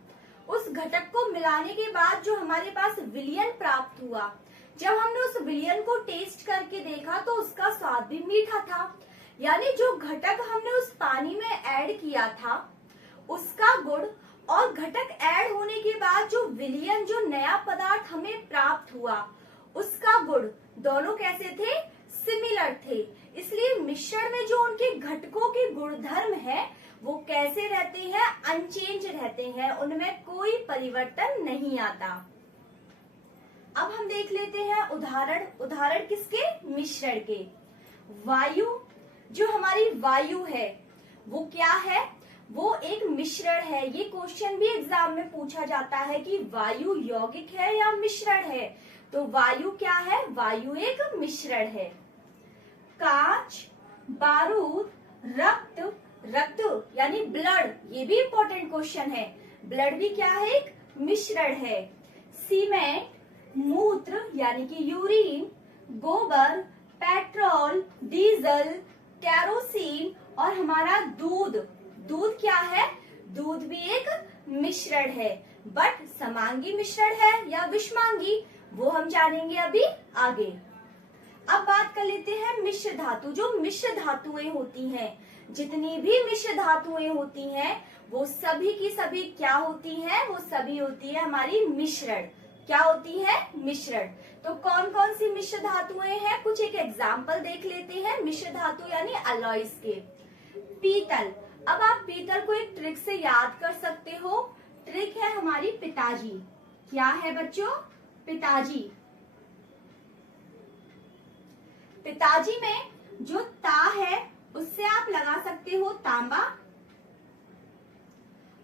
उस घटक को मिलाने के बाद जो हमारे पास विलयन प्राप्त हुआ, जब हमने उस विलयन को टेस्ट करके देखा तो उसका स्वाद भी मीठा था। यानी जो घटक हमने उस पानी में ऐड किया था उसका गुण और घटक ऐड होने के बाद जो विलयन, जो नया पदार्थ हमें प्राप्त हुआ, उसका गुण दोनों कैसे थे, सिमिलर थे। इसलिए मिश्रण में जो उनके घटकों के गुणधर्म है वो कैसे रहते हैं, अनचेंज रहते हैं, उनमें कोई परिवर्तन नहीं आता। अब हम देख लेते हैं उदाहरण। उदाहरण किसके, मिश्रण के। वायु, जो हमारी वायु है वो क्या है, वो एक मिश्रण है। ये क्वेश्चन भी एग्जाम में पूछा जाता है कि वायु यौगिक है या मिश्रण है। तो वायु क्या है, वायु एक मिश्रण है। कांच, बारूद, रक्त, रक्त यानी ब्लड, ये भी इंपॉर्टेंट क्वेश्चन है। ब्लड भी क्या है, एक मिश्रण है। सीमेंट, मूत्र यानी कि यूरिन, गोबर, पेट्रोल, डीजल, केरोसिन और हमारा दूध। दूध क्या है, दूध भी एक मिश्रण है, बट समांगी मिश्रण है या विषमांगी वो हम जानेंगे अभी आगे। अब बात कर लेते हैं मिश्र धातु। जो मिश्र धातुएं होती हैं, जितनी भी मिश्र धातुएं होती हैं वो सभी की सभी क्या होती हैं, वो सभी होती है हमारी मिश्रण। क्या होती है, मिश्रण। तो कौन कौन सी मिश्र धातुएं हैं, कुछ एक एग्जाम्पल देख लेते हैं मिश्र धातु यानी अलॉयज के। पीतल, अब आप पीतल को एक ट्रिक से याद कर सकते हो। ट्रिक है हमारी पिताजी। क्या है बच्चों, पिताजी। पिताजी में जो ता है उससे आप लगा सकते हो तांबा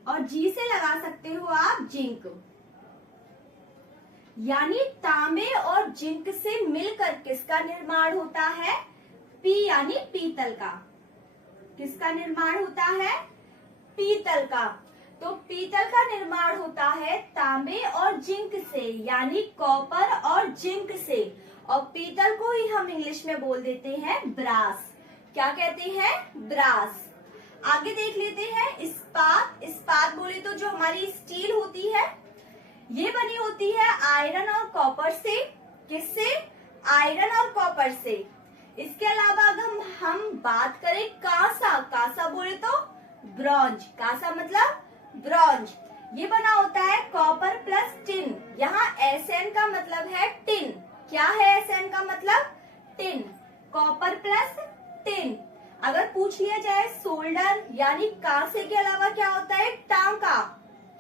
और जी से लगा सकते हो आप जिंक। यानी तांबे और जिंक से मिलकर किसका निर्माण होता है, पी यानी पीतल का। किसका निर्माण होता है, पीतल का। तो पीतल का निर्माण होता है तांबे और जिंक से, यानी कॉपर और जिंक से। और पीतल को ही हम इंग्लिश में बोल देते हैं ब्रास। क्या कहते हैं, ब्रास। आगे देख लेते हैं इस्पात। इस्पात बोले तो जो हमारी स्टील होती है ये बनी होती है आयरन और कॉपर से। किससे, आयरन और कॉपर से। इसके अलावा अगर हम बात करें कांसा, कांसा बोले तो ब्रॉन्ज। कांसा मतलब ब्रॉन्ज। ये बना होता है कॉपर प्लस टिन। यहाँ Sn का मतलब है टिन। क्या है Sn का मतलब, टिन। Copper plus tin. अगर पूछ लिया जाए सोल्डर यानी कांसे के अलावा क्या होता है, टांका।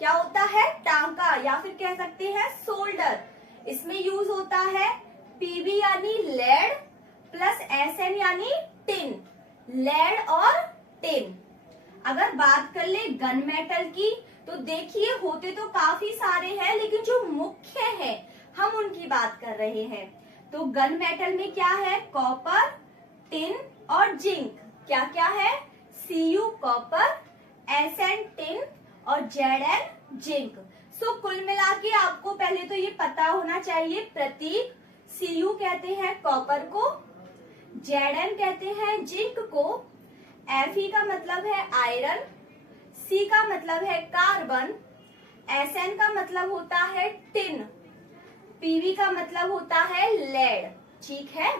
क्या होता है, टांका, या फिर कह सकते हैं सोल्डर। इसमें यूज होता है Pb यानी लेड प्लस Sn यानी टिन। लेड और टिन। अगर बात कर ले गन मेटल की तो देखिए होते तो काफी सारे हैं, लेकिन जो मुख्य है हम उनकी बात कर रहे हैं। तो गन मेटल में क्या है, कॉपर, टिन और जिंक। क्या क्या है, Cu कॉपर, Sn टिन और Zn जिंक। सो कुल मिला के आपको पहले तो ये पता होना चाहिए प्रतीक Cu कहते हैं कॉपर को, Zn कहते हैं जिंक को, Fe का मतलब है आयरन, C का मतलब है कार्बन, Sn का मतलब होता है टिन, Pb का मतलब होता है लेड। ठीक है,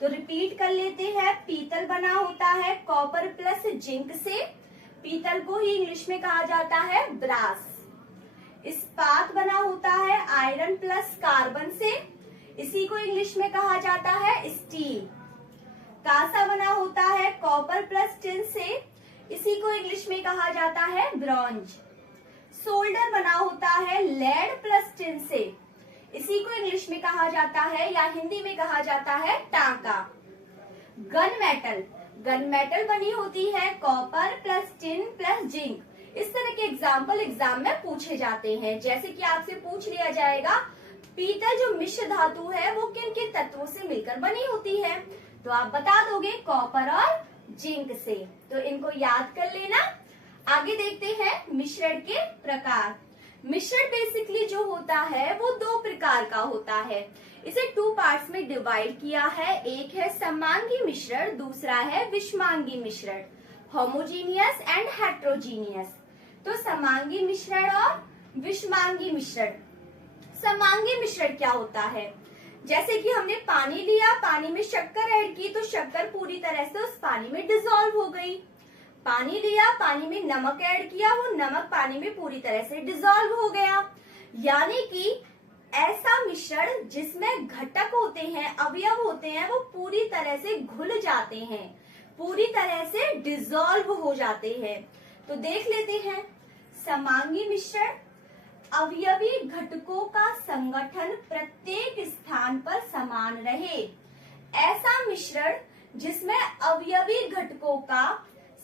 तो रिपीट कर लेते हैं। पीतल बना होता है कॉपर प्लस जिंक से, पीतल को ही इंग्लिश में कहा जाता है ब्रास। इस्पात बना होता है आयरन प्लस कार्बन से, इसी को इंग्लिश में कहा जाता है स्टील। कांसा बना होता है कॉपर प्लस टिन से, इसी को इंग्लिश में कहा जाता है ब्रॉन्ज। सोल्डर बना होता है लेड प्लस टिन से, इसी को इंग्लिश में कहा जाता है या हिंदी में कहा जाता है टांका। गन मेटल बनी होती है copper plus tin plus zinc. इस तरह के एग्जाम्पल एग्जाम में पूछे जाते हैं। जैसे कि आपसे पूछ लिया जाएगा पीतल जो मिश्र धातु है वो किन किन तत्वों से मिलकर बनी होती है, तो आप बता दोगे कॉपर और जिंक से। तो इनको याद कर लेना। आगे देखते हैं मिश्रण के प्रकार। मिश्रण बेसिकली जो होता है वो दो प्रकार का होता है। इसे टू पार्ट्स में डिवाइड किया है। एक है समांगी मिश्रण, दूसरा है विषमांगी मिश्रण, होमोजीनियस एंड हेट्रोजीनियस। तो समांगी मिश्रण और विषमांगी मिश्रण। समांगी मिश्रण क्या होता है? जैसे कि हमने पानी लिया, पानी में शक्कर ऐड की तो शक्कर पूरी तरह से उस पानी में डिसॉल्व हो गई। पानी लिया, पानी में नमक ऐड किया, वो नमक पानी में पूरी तरह से डिसॉल्व हो गया। यानी कि ऐसा मिश्रण जिसमें घटक होते हैं, अवयव होते हैं, वो पूरी तरह से घुल जाते हैं, पूरी तरह से डिसॉल्व हो जाते हैं। तो देख लेते हैं समांगी मिश्रण। अवयवी घटकों का संगठन प्रत्येक स्थान पर समान रहे। ऐसा मिश्रण जिसमें अवयवी घटकों का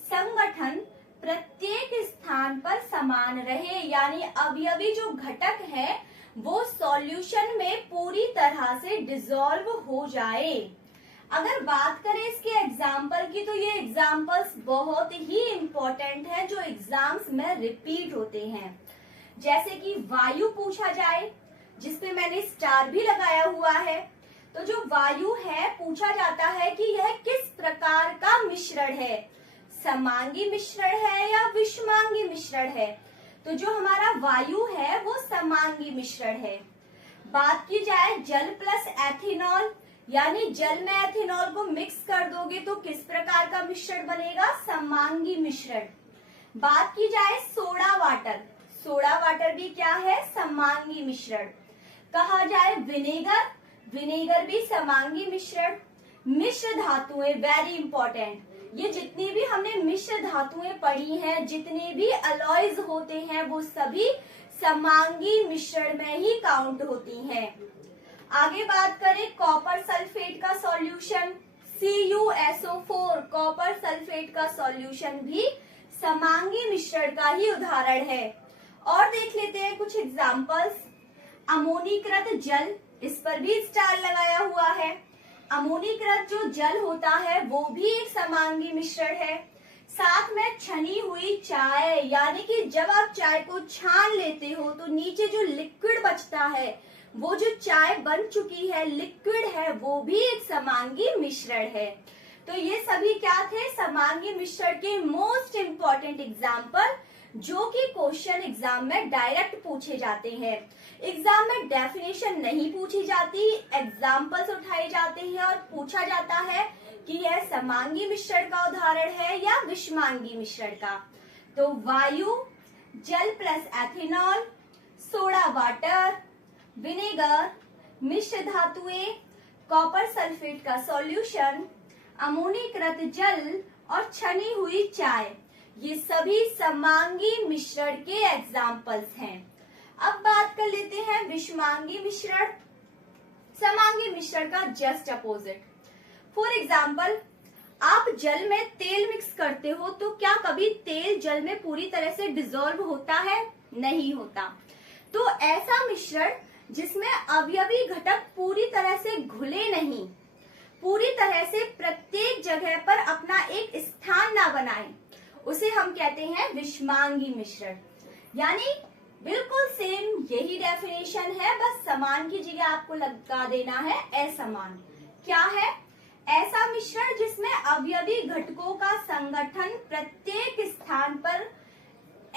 संगठन प्रत्येक स्थान पर समान रहे, यानी अवयवी जो घटक है वो सॉल्यूशन में पूरी तरह से डिसॉल्व हो जाए। अगर बात करें इसके एग्जाम्पल की, तो ये एग्जाम्पल्स बहुत ही इंपॉर्टेंट है जो एग्जाम्स में रिपीट होते हैं। जैसे कि वायु पूछा जाए, जिसपे मैंने स्टार भी लगाया हुआ है। तो जो वायु है पूछा जाता है कि यह किस प्रकार का मिश्रण है, समांगी मिश्रण है या विषमांगी मिश्रण है। तो जो हमारा वायु है वो समांगी मिश्रण है। बात की जाए जल प्लस एथेनॉल, यानी जल में एथेनॉल को मिक्स कर दोगे तो किस प्रकार का मिश्रण बनेगा, समांगी मिश्रण। बात की जाए सोडा वाटर, सोडा वाटर भी क्या है, समांगी मिश्रण। कहा जाए विनेगर, विनेगर भी समांगी मिश्रण। मिश्र धातुएं, वेरी इंपॉर्टेंट, ये जितनी भी हमने मिश्र धातुएं पढ़ी हैं, जितने भी अलॉयज होते हैं वो सभी समांगी मिश्रण में ही काउंट होती हैं। आगे बात करें कॉपर सल्फेट का सॉल्यूशन, CuSO4, कॉपर सल्फेट का सॉल्यूशन भी समांगी मिश्रण का ही उदाहरण है। और देख लेते हैं कुछ एग्जाम्पल्स। अमोनीकृत जल, इस पर भी स्टार लगाया हुआ है। अमोनीकृत जो जल होता है वो भी एक समांगी मिश्रण है। साथ में छनी हुई चाय, यानी कि जब आप चाय को छान लेते हो तो नीचे जो लिक्विड बचता है, वो जो चाय बन चुकी है, लिक्विड है, वो भी एक समांगी मिश्रण है। तो ये सभी क्या थे, समांगी मिश्रण के मोस्ट इंपॉर्टेंट एग्जाम्पल, जो कि क्वेश्चन एग्जाम में डायरेक्ट पूछे जाते हैं। एग्जाम में डेफिनेशन नहीं पूछी जाती, एग्जाम्पल्स उठाए जाते हैं और पूछा जाता है कि यह समांगी मिश्रण का उदाहरण है या विषमांगी मिश्रण का। तो वायु, जल plus ethanol, soda water, vinegar, मिश्र धातुएं, कॉपर सल्फेट का सॉल्यूशन, अमोनीकृत जल और छनी हुई चाय, ये सभी समांगी मिश्रण के एग्जाम्पल्स हैं। अब बात कर लेते हैं विषमांगी मिश्रण। समांगी मिश्रण का जस्ट अपोजिट। फॉर एग्जाम्पल, आप जल में तेल मिक्स करते हो तो क्या कभी तेल जल में पूरी तरह से डिसॉल्व होता है? नहीं होता। तो ऐसा मिश्रण जिसमें अवयवी घटक पूरी तरह से घुले नहीं, पूरी तरह से प्रत्येक जगह पर अपना एक स्थान ना बनाए, उसे हम कहते हैं विषमांगी मिश्रण। यानी बिल्कुल सेम यही डेफिनेशन है, बस समान की जगह आपको लगा देना है असमान। क्या है? ऐसा मिश्रण जिसमें अवयवी घटकों का संगठन प्रत्येक स्थान पर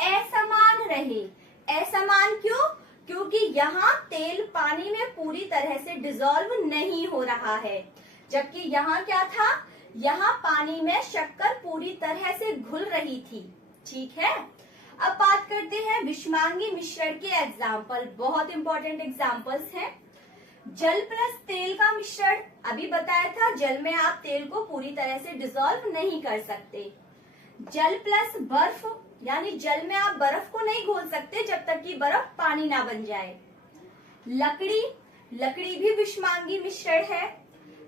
असमान रहे। असमान क्यों? क्योंकि यहाँ तेल पानी में पूरी तरह से डिसॉल्व नहीं हो रहा है, जबकि यहाँ क्या था, यहाँ पानी में शक्कर पूरी तरह से घुल रही थी। ठीक है, अब बात करते हैं विषमांगी मिश्रण के एग्जाम्पल। बहुत इंपॉर्टेंट एग्जाम्पल्स हैं। जल प्लस तेल का मिश्रण, अभी बताया था जल में आप तेल को पूरी तरह से डिसॉल्व नहीं कर सकते। जल प्लस बर्फ, यानी जल में आप बर्फ को नहीं घोल सकते जब तक कि बर्फ पानी ना बन जाए। लकड़ी, लकड़ी भी विषमांगी मिश्रण है।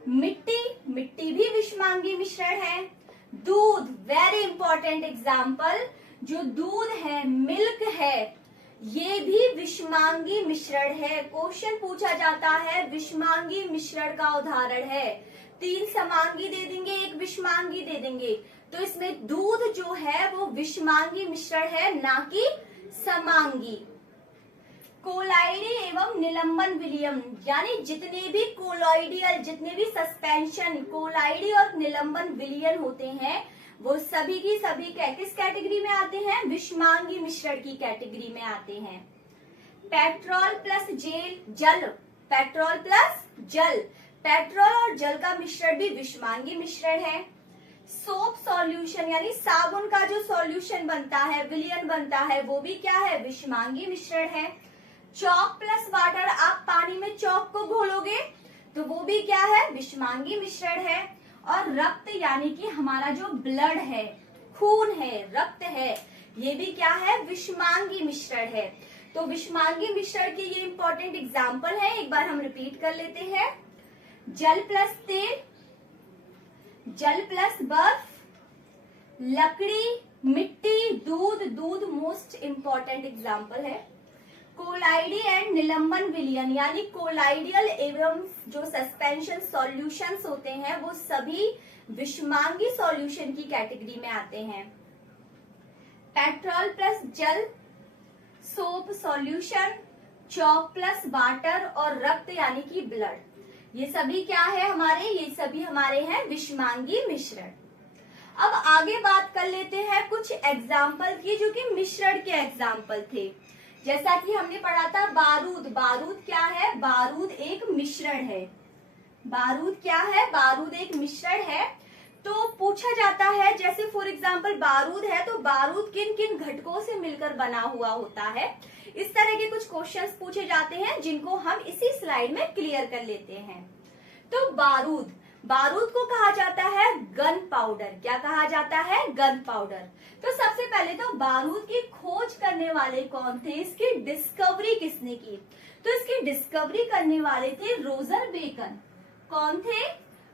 मिट्टी, मिट्टी भी विषमांगी मिश्रण है। दूध, वेरी इंपॉर्टेंट एग्जाम्पल, जो दूध है, मिल्क है, ये भी विषमांगी मिश्रण है। क्वेश्चन पूछा जाता है विषमांगी मिश्रण का उदाहरण है। 3 समांगी दे देंगे, 1 विषमांगी दे देंगे, तो इसमें दूध जो है वो विषमांगी मिश्रण है, ना कि समांगी। कोलाइडी एवं निलंबन विलयन, यानी जितने भी कोलॉइडियल, जितने भी सस्पेंशन कोलाइडी और निलंबन विलयन होते हैं वो सभी की सभी किस कैटेगरी में आते हैं? विषमांगी मिश्रण की कैटेगरी में आते हैं। पेट्रोल प्लस जल, पेट्रोल प्लस जल, पेट्रोल और जल का मिश्रण भी विषमांगी मिश्रण है। सोप सॉल्यूशन, यानी साबुन का जो सॉल्यूशन बनता है, विलयन बनता है, वो भी क्या है? विषमांगी मिश्रण है। चॉक प्लस वाटर, आप पानी में चॉक को घोलोगे तो वो भी क्या है? विषमांगी मिश्रण है। और रक्त, यानी कि हमारा जो ब्लड है, खून है, रक्त है, ये भी क्या है? विषमांगी मिश्रण है। तो विषमांगी मिश्रण के ये इंपॉर्टेंट एग्जाम्पल है, एक बार हम रिपीट कर लेते हैं। जल प्लस तेल, जल प्लस बर्फ, लकड़ी, मिट्टी, दूध, दूध मोस्ट इंपॉर्टेंट एग्जाम्पल है। कोलाइडी एंड निलंबन विलयन, यानी कोलाइडियल एवं जो सस्पेंशन सॉल्यूशंस होते हैं वो सभी विषमांगी सॉल्यूशन की कैटेगरी में आते हैं। पेट्रोल प्लस जल, soap solution, chalk plus water और रक्त यानी कि ब्लड, ये सभी क्या है हमारे? ये सभी हमारे हैं विषमांगी मिश्रण। अब आगे बात कर लेते हैं कुछ एग्जाम्पल की, जो कि मिश्रण के एग्जाम्पल थे। जैसा कि हमने पढ़ा था बारूद, बारूद क्या है? बारूद एक मिश्रण है। बारूद क्या है? बारूद एक मिश्रण है। तो पूछा जाता है, जैसे फॉर एग्जांपल बारूद है तो बारूद किन किन घटकों से मिलकर बना हुआ होता है, इस तरह के कुछ क्वेश्चंस पूछे जाते हैं जिनको हम इसी स्लाइड में क्लियर कर लेते हैं। तो बारूद, बारूद को कहा जाता है गन पाउडर। क्या कहा जाता है? Gun powder. तो सबसे पहले तो बारूद की खोज करने वाले कौन थे? इसकी डिस्कवरी किसने की? तो इसकी डिस्कवरी करने वाले थे रोजर बेकन। कौन थे?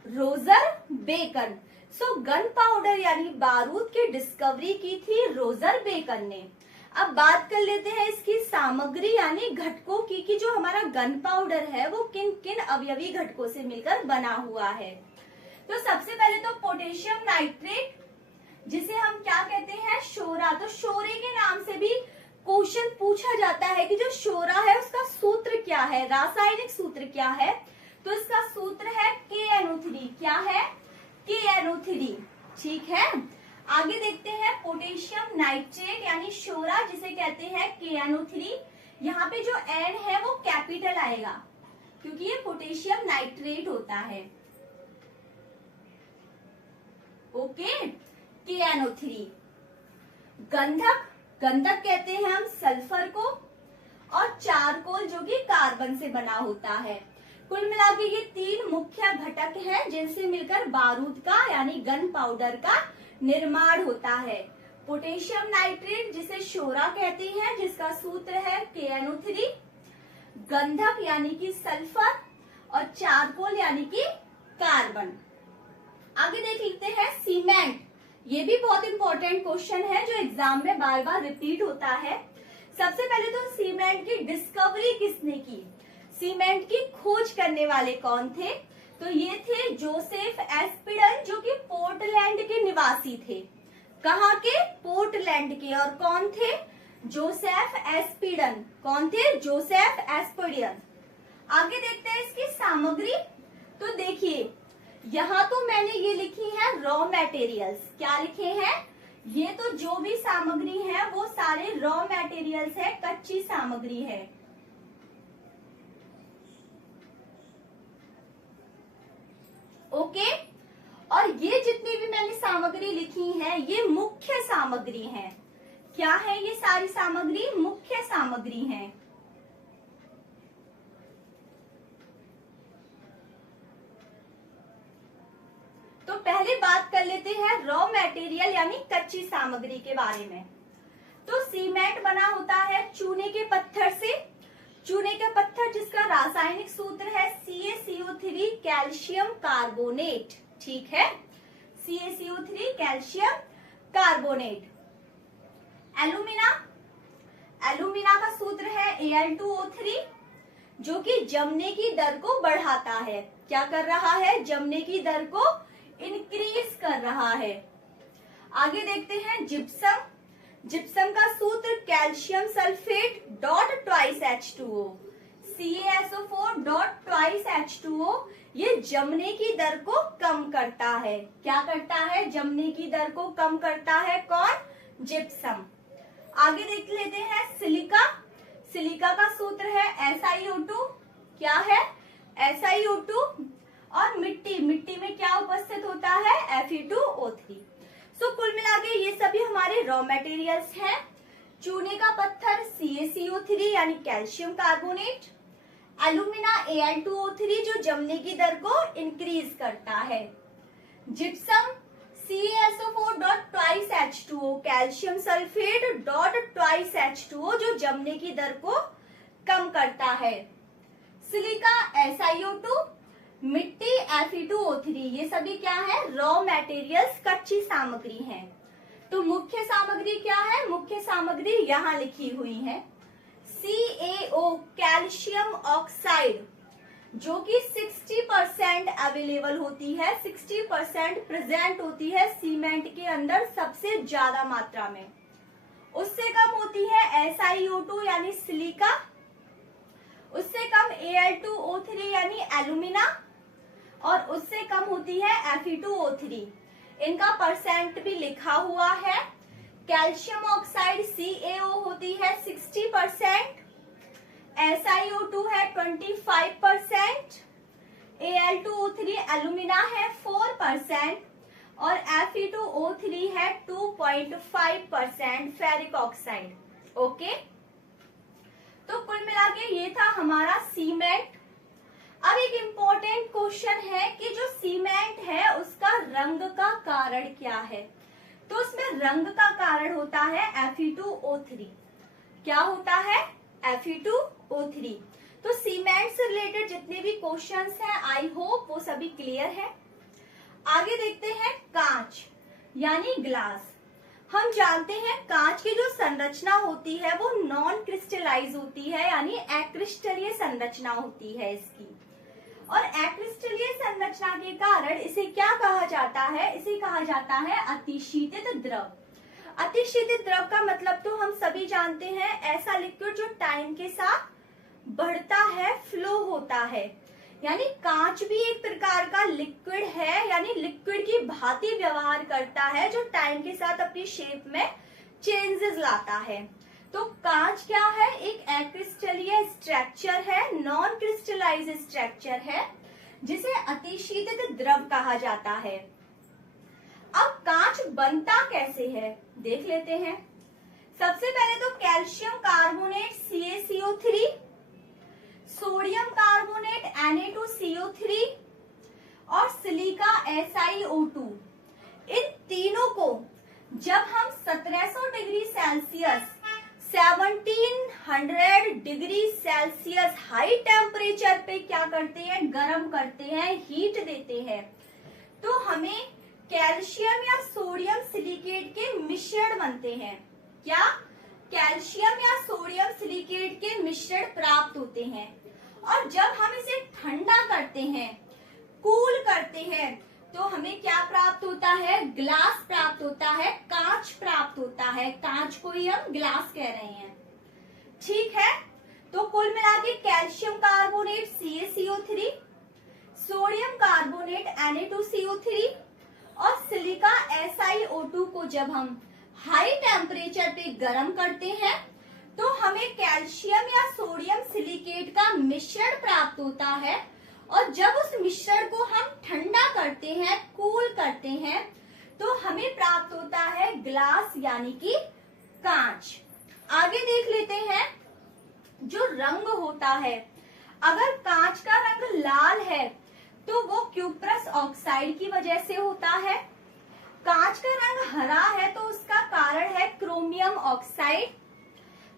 Roger Bacon. So gunpowder यानी बारूद की डिस्कवरी की थी रोजर बेकन ने। अब बात कर लेते हैं इसकी सामग्री यानी घटकों की, कि जो हमारा गन पाउडर है वो किन किन अवयवी घटकों से मिलकर बना हुआ है। तो सबसे पहले तो पोटेशियम नाइट्रेट, जिसे हम क्या कहते हैं? शोरा। तो शोरे के नाम से भी क्वेश्चन पूछा जाता है कि जो शोरा है उसका सूत्र क्या है, रासायनिक सूत्र क्या है? तो इसका सूत्र है KNO3। क्या है? KNO3। ठीक है, आगे देखते हैं पोटेशियम नाइट्रेट यानी शोरा, जिसे कहते हैं KNO3। यहाँ पे जो N है वो कैपिटल आएगा क्योंकि ये पोटेशियम नाइट्रेट होता है। Okay, KNO3। गंधक, गंधक कहते हैं हम सल्फर को, और चारकोल जो कि कार्बन से बना होता है। कुल मिलाकर ये 3 मुख्य घटक हैं जिनसे मिलकर बारूद का यानी गन पाउडर का निर्माण होता है। पोटेशियम नाइट्रेट जिसे शोरा कहते हैं, जिसका सूत्र है KNO3, गंधक यानी कि सल्फर, और चारकोल यानी कि कार्बन। आगे देख लेते हैं सीमेंट। ये भी बहुत इंपॉर्टेंट क्वेश्चन है जो एग्जाम में बार बार रिपीट होता है। सबसे पहले तो सीमेंट की डिस्कवरी किसने की? सीमेंट की खोज करने वाले कौन थे? तो ये थे जोसेफ एस्पिडन, जो कि पोर्टलैंड के निवासी थे। कहाँ के? पोर्टलैंड के। और कौन थे? जोसेफ एस्पिडन। कौन थे? जोसेफ एस्पिडन। आगे देखते हैं इसकी सामग्री। तो देखिए यहाँ तो मैंने ये लिखी है रॉ मटेरियल्स। क्या लिखे हैं? ये तो जो भी सामग्री है वो सारे रॉ मटेरियल्स है, कच्ची सामग्री है। ओके। और ये जितनी भी मैंने सामग्री लिखी है ये मुख्य सामग्री है। क्या है ये सारी सामग्री? मुख्य सामग्री है। तो पहले बात कर लेते हैं रॉ मटेरियल यानी कच्ची सामग्री के बारे में। तो सीमेंट बना होता है चूने के पत्थर से। चूने का पत्थर जिसका रासायनिक सूत्र है CaCO3 कैल्शियम कार्बोनेट। ठीक है, CaCO3 calcium carbonate. Alumina, alumina का सूत्र है Al2O3 जो कि जमने की दर को बढ़ाता है। क्या कर रहा है? जमने की दर को इंक्रीज कर रहा है। आगे देखते हैं जिप्सम। जिप्सम का सूत्र calcium sulphate dot twice H2O, CaSO4 dot twice H2O। ये जमने की दर को कम करता है। क्या करता है? जमने की दर को कम करता है। कौन? जिप्सम। आगे देख लेते हैं सिलिका। सिलिका का सूत्र है SiO2। क्या है? SiO2। और मिट्टी, मिट्टी में क्या उपस्थित होता है? Fe2O3। सो कुल मिला के ये सभी हमारे रॉ मटेरियल्स हैं। चूने का पत्थर CaCO3 यानी कैल्शियम कार्बोनेट। एल्यूमिना Al2O3 जो जमने की दर को इंक्रीज करता है। Gypsum CaSO4 dot twice H2O, calcium sulphate dot twice H2O जो जमने की दर को कम करता है। सिलिका SiO2, मिट्टी Fe2O3। ये सभी क्या है? रॉ मटेरियल्स, कच्ची सामग्री हैं। तो मुख्य सामग्री क्या है? मुख्य सामग्री यहाँ लिखी हुई है CaO कैल्शियम ऑक्साइड जो कि 60% अवेलेबल होती है, 60% प्रेजेंट होती है सीमेंट के अंदर सबसे ज्यादा मात्रा में। उससे कम होती है SiO2 यानी सिलिका, उससे कम Al2O3 यानी एल्यूमिना, और उससे कम होती है Fe2O3। इनका परसेंट भी लिखा हुआ है। कैल्शियम ऑक्साइड CaO होती है 60%, SiO2 है 25%, Al2O3 एल्यूमिना है 4% और Fe2O3 है 2.5% फेरिक ऑक्साइड। ओके, तो कुल मिला के ये था हमारा सीमेंट। अब एक इम्पोर्टेंट क्वेश्चन है कि जो सीमेंट है उसका रंग का कारण क्या है? तो उसमें रंग का कारण होता है Fe2O3। क्या होता है? Fe2O3। तो सीमेंट से रिलेटेड जितने भी क्वेश्चंस हैं आई होप वो सभी क्लियर है। आगे देखते हैं कांच यानी ग्लास। हम जानते हैं कांच की जो संरचना होती है वो नॉन क्रिस्टलाइज होती है यानी अक्रिस्टलीय संरचना होती है इसकी। और अक्रिस्टलीय संरचना के कारण इसे क्या कहा जाता है? इसे कहा जाता है अतिशीतित द्रव। अतिशीतित द्रव का मतलब तो हम सभी जानते हैं, ऐसा लिक्विड जो टाइम के साथ बढ़ता है, फ्लो होता है। यानी कांच भी एक प्रकार का लिक्विड है, यानी लिक्विड की भांति व्यवहार करता है जो टाइम के साथ अपनी शेप में चेंजेस लाता है। तो कांच क्या है? एक अक्रिस्टलीय स्ट्रक्चर है, नॉन क्रिस्टलाइज स्ट्रक्चर है जिसे अतिशीतित द्रव कहा जाता है। अब कांच बनता कैसे है देख लेते हैं। सबसे पहले तो calcium carbonate CaCO3, sodium carbonate Na2CO3 और सिलिका SiO2, इन तीनों को जब हम 1700 degree Celsius 1700 degree Celsius high temperature पे क्या करते हैं? गर्म करते हैं, हीट देते हैं, तो हमें कैल्शियम या सोडियम सिलिकेट के मिश्रण बनते हैं। क्या? कैल्शियम या सोडियम सिलिकेट के मिश्रण प्राप्त होते हैं। और जब हम इसे ठंडा करते हैं, कूल करते हैं, तो हमें क्या प्राप्त होता है, ग्लास प्राप्त होता है, कांच प्राप्त होता है। कांच को ही हम ग्लास कह रहे हैं, ठीक है। तो कुल मिला के calcium carbonate CaCO3, sodium carbonate Na2CO3 और सिलिका SiO2 को जब हम हाई टेम्परेचर पे गर्म करते हैं तो हमें कैल्शियम या सोडियम सिलिकेट का मिश्रण प्राप्त होता है। और जब उस मिश्रण को हम ठंडा करते हैं, कूल करते हैं, तो हमें प्राप्त होता है ग्लास यानी कि कांच। आगे देख लेते हैं, जो रंग होता है, अगर कांच का रंग लाल है तो वो क्यूप्रस ऑक्साइड की वजह से होता है। कांच का रंग हरा है तो उसका कारण है क्रोमियम ऑक्साइड।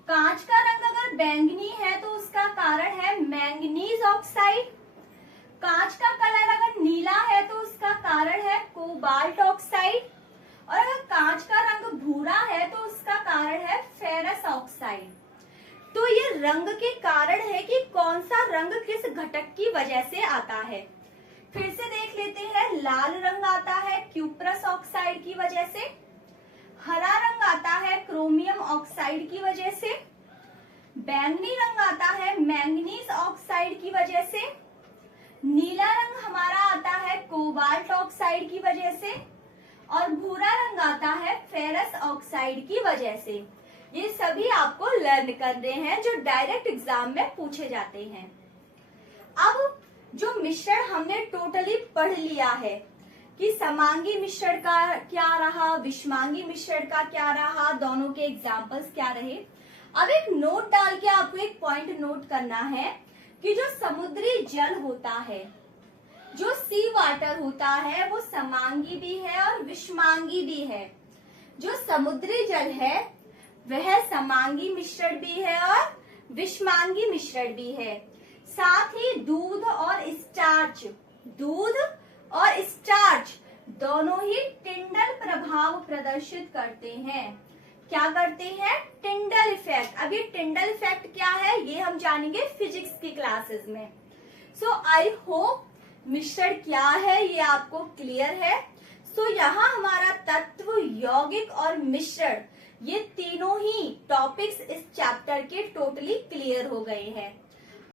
कांच का रंग अगर बैंगनी है तो उसका कारण है मैंगनीज ऑक्साइड। कांच का कलर अगर नीला है तो उसका कारण है कोबाल्ट ऑक्साइड। और अगर कांच का रंग भूरा है तो उसका कारण है फेरस ऑक्साइड। तो ये रंग के कारण है कि कौन सा रंग किस घटक की वजह से आता है। फिर से देख लेते हैं, लाल रंग आता है क्यूप्रस ऑक्साइड की वजह से, हरा रंग आता है क्रोमियम ऑक्साइड की वजह से, बैंगनी रंग आता है मैंगनीज ऑक्साइड की वजह से, नीला रंग हमारा आता है कोबाल्ट ऑक्साइड की वजह से, और भूरा रंग आता है फेरस ऑक्साइड की वजह से। ये सभी आपको लर्न करने हैं जो डायरेक्ट एग्जाम में पूछे जाते हैं। अब जो मिश्रण हमने टोटली पढ़ लिया है कि समांगी मिश्रण का क्या रहा, विषमांगी मिश्रण का क्या रहा, दोनों के एग्जाम्पल्स क्या रहे। अब एक नोट डाल के आपको एक पॉइंट नोट करना है कि जो समुद्री जल होता है, जो सी वाटर होता है, वो समांगी भी है और विषमांगी भी है। जो समुद्री जल है वह समांगी मिश्रण भी है और विषमांगी मिश्रण भी है। साथ ही दूध और स्टार्च दोनों ही टिंडल प्रभाव प्रदर्शित करते हैं। क्या करते हैं, टिंडल इफेक्ट। अब ये टिंडल इफेक्ट क्या है ये हम जानेंगे फिजिक्स की क्लासेस में। सो आई होप मिश्रण क्या है ये आपको क्लियर है। सो यहाँ हमारा तत्व, यौगिक और मिश्रण, ये तीनों ही टॉपिक्स इस चैप्टर के टोटली क्लियर हो गए हैं।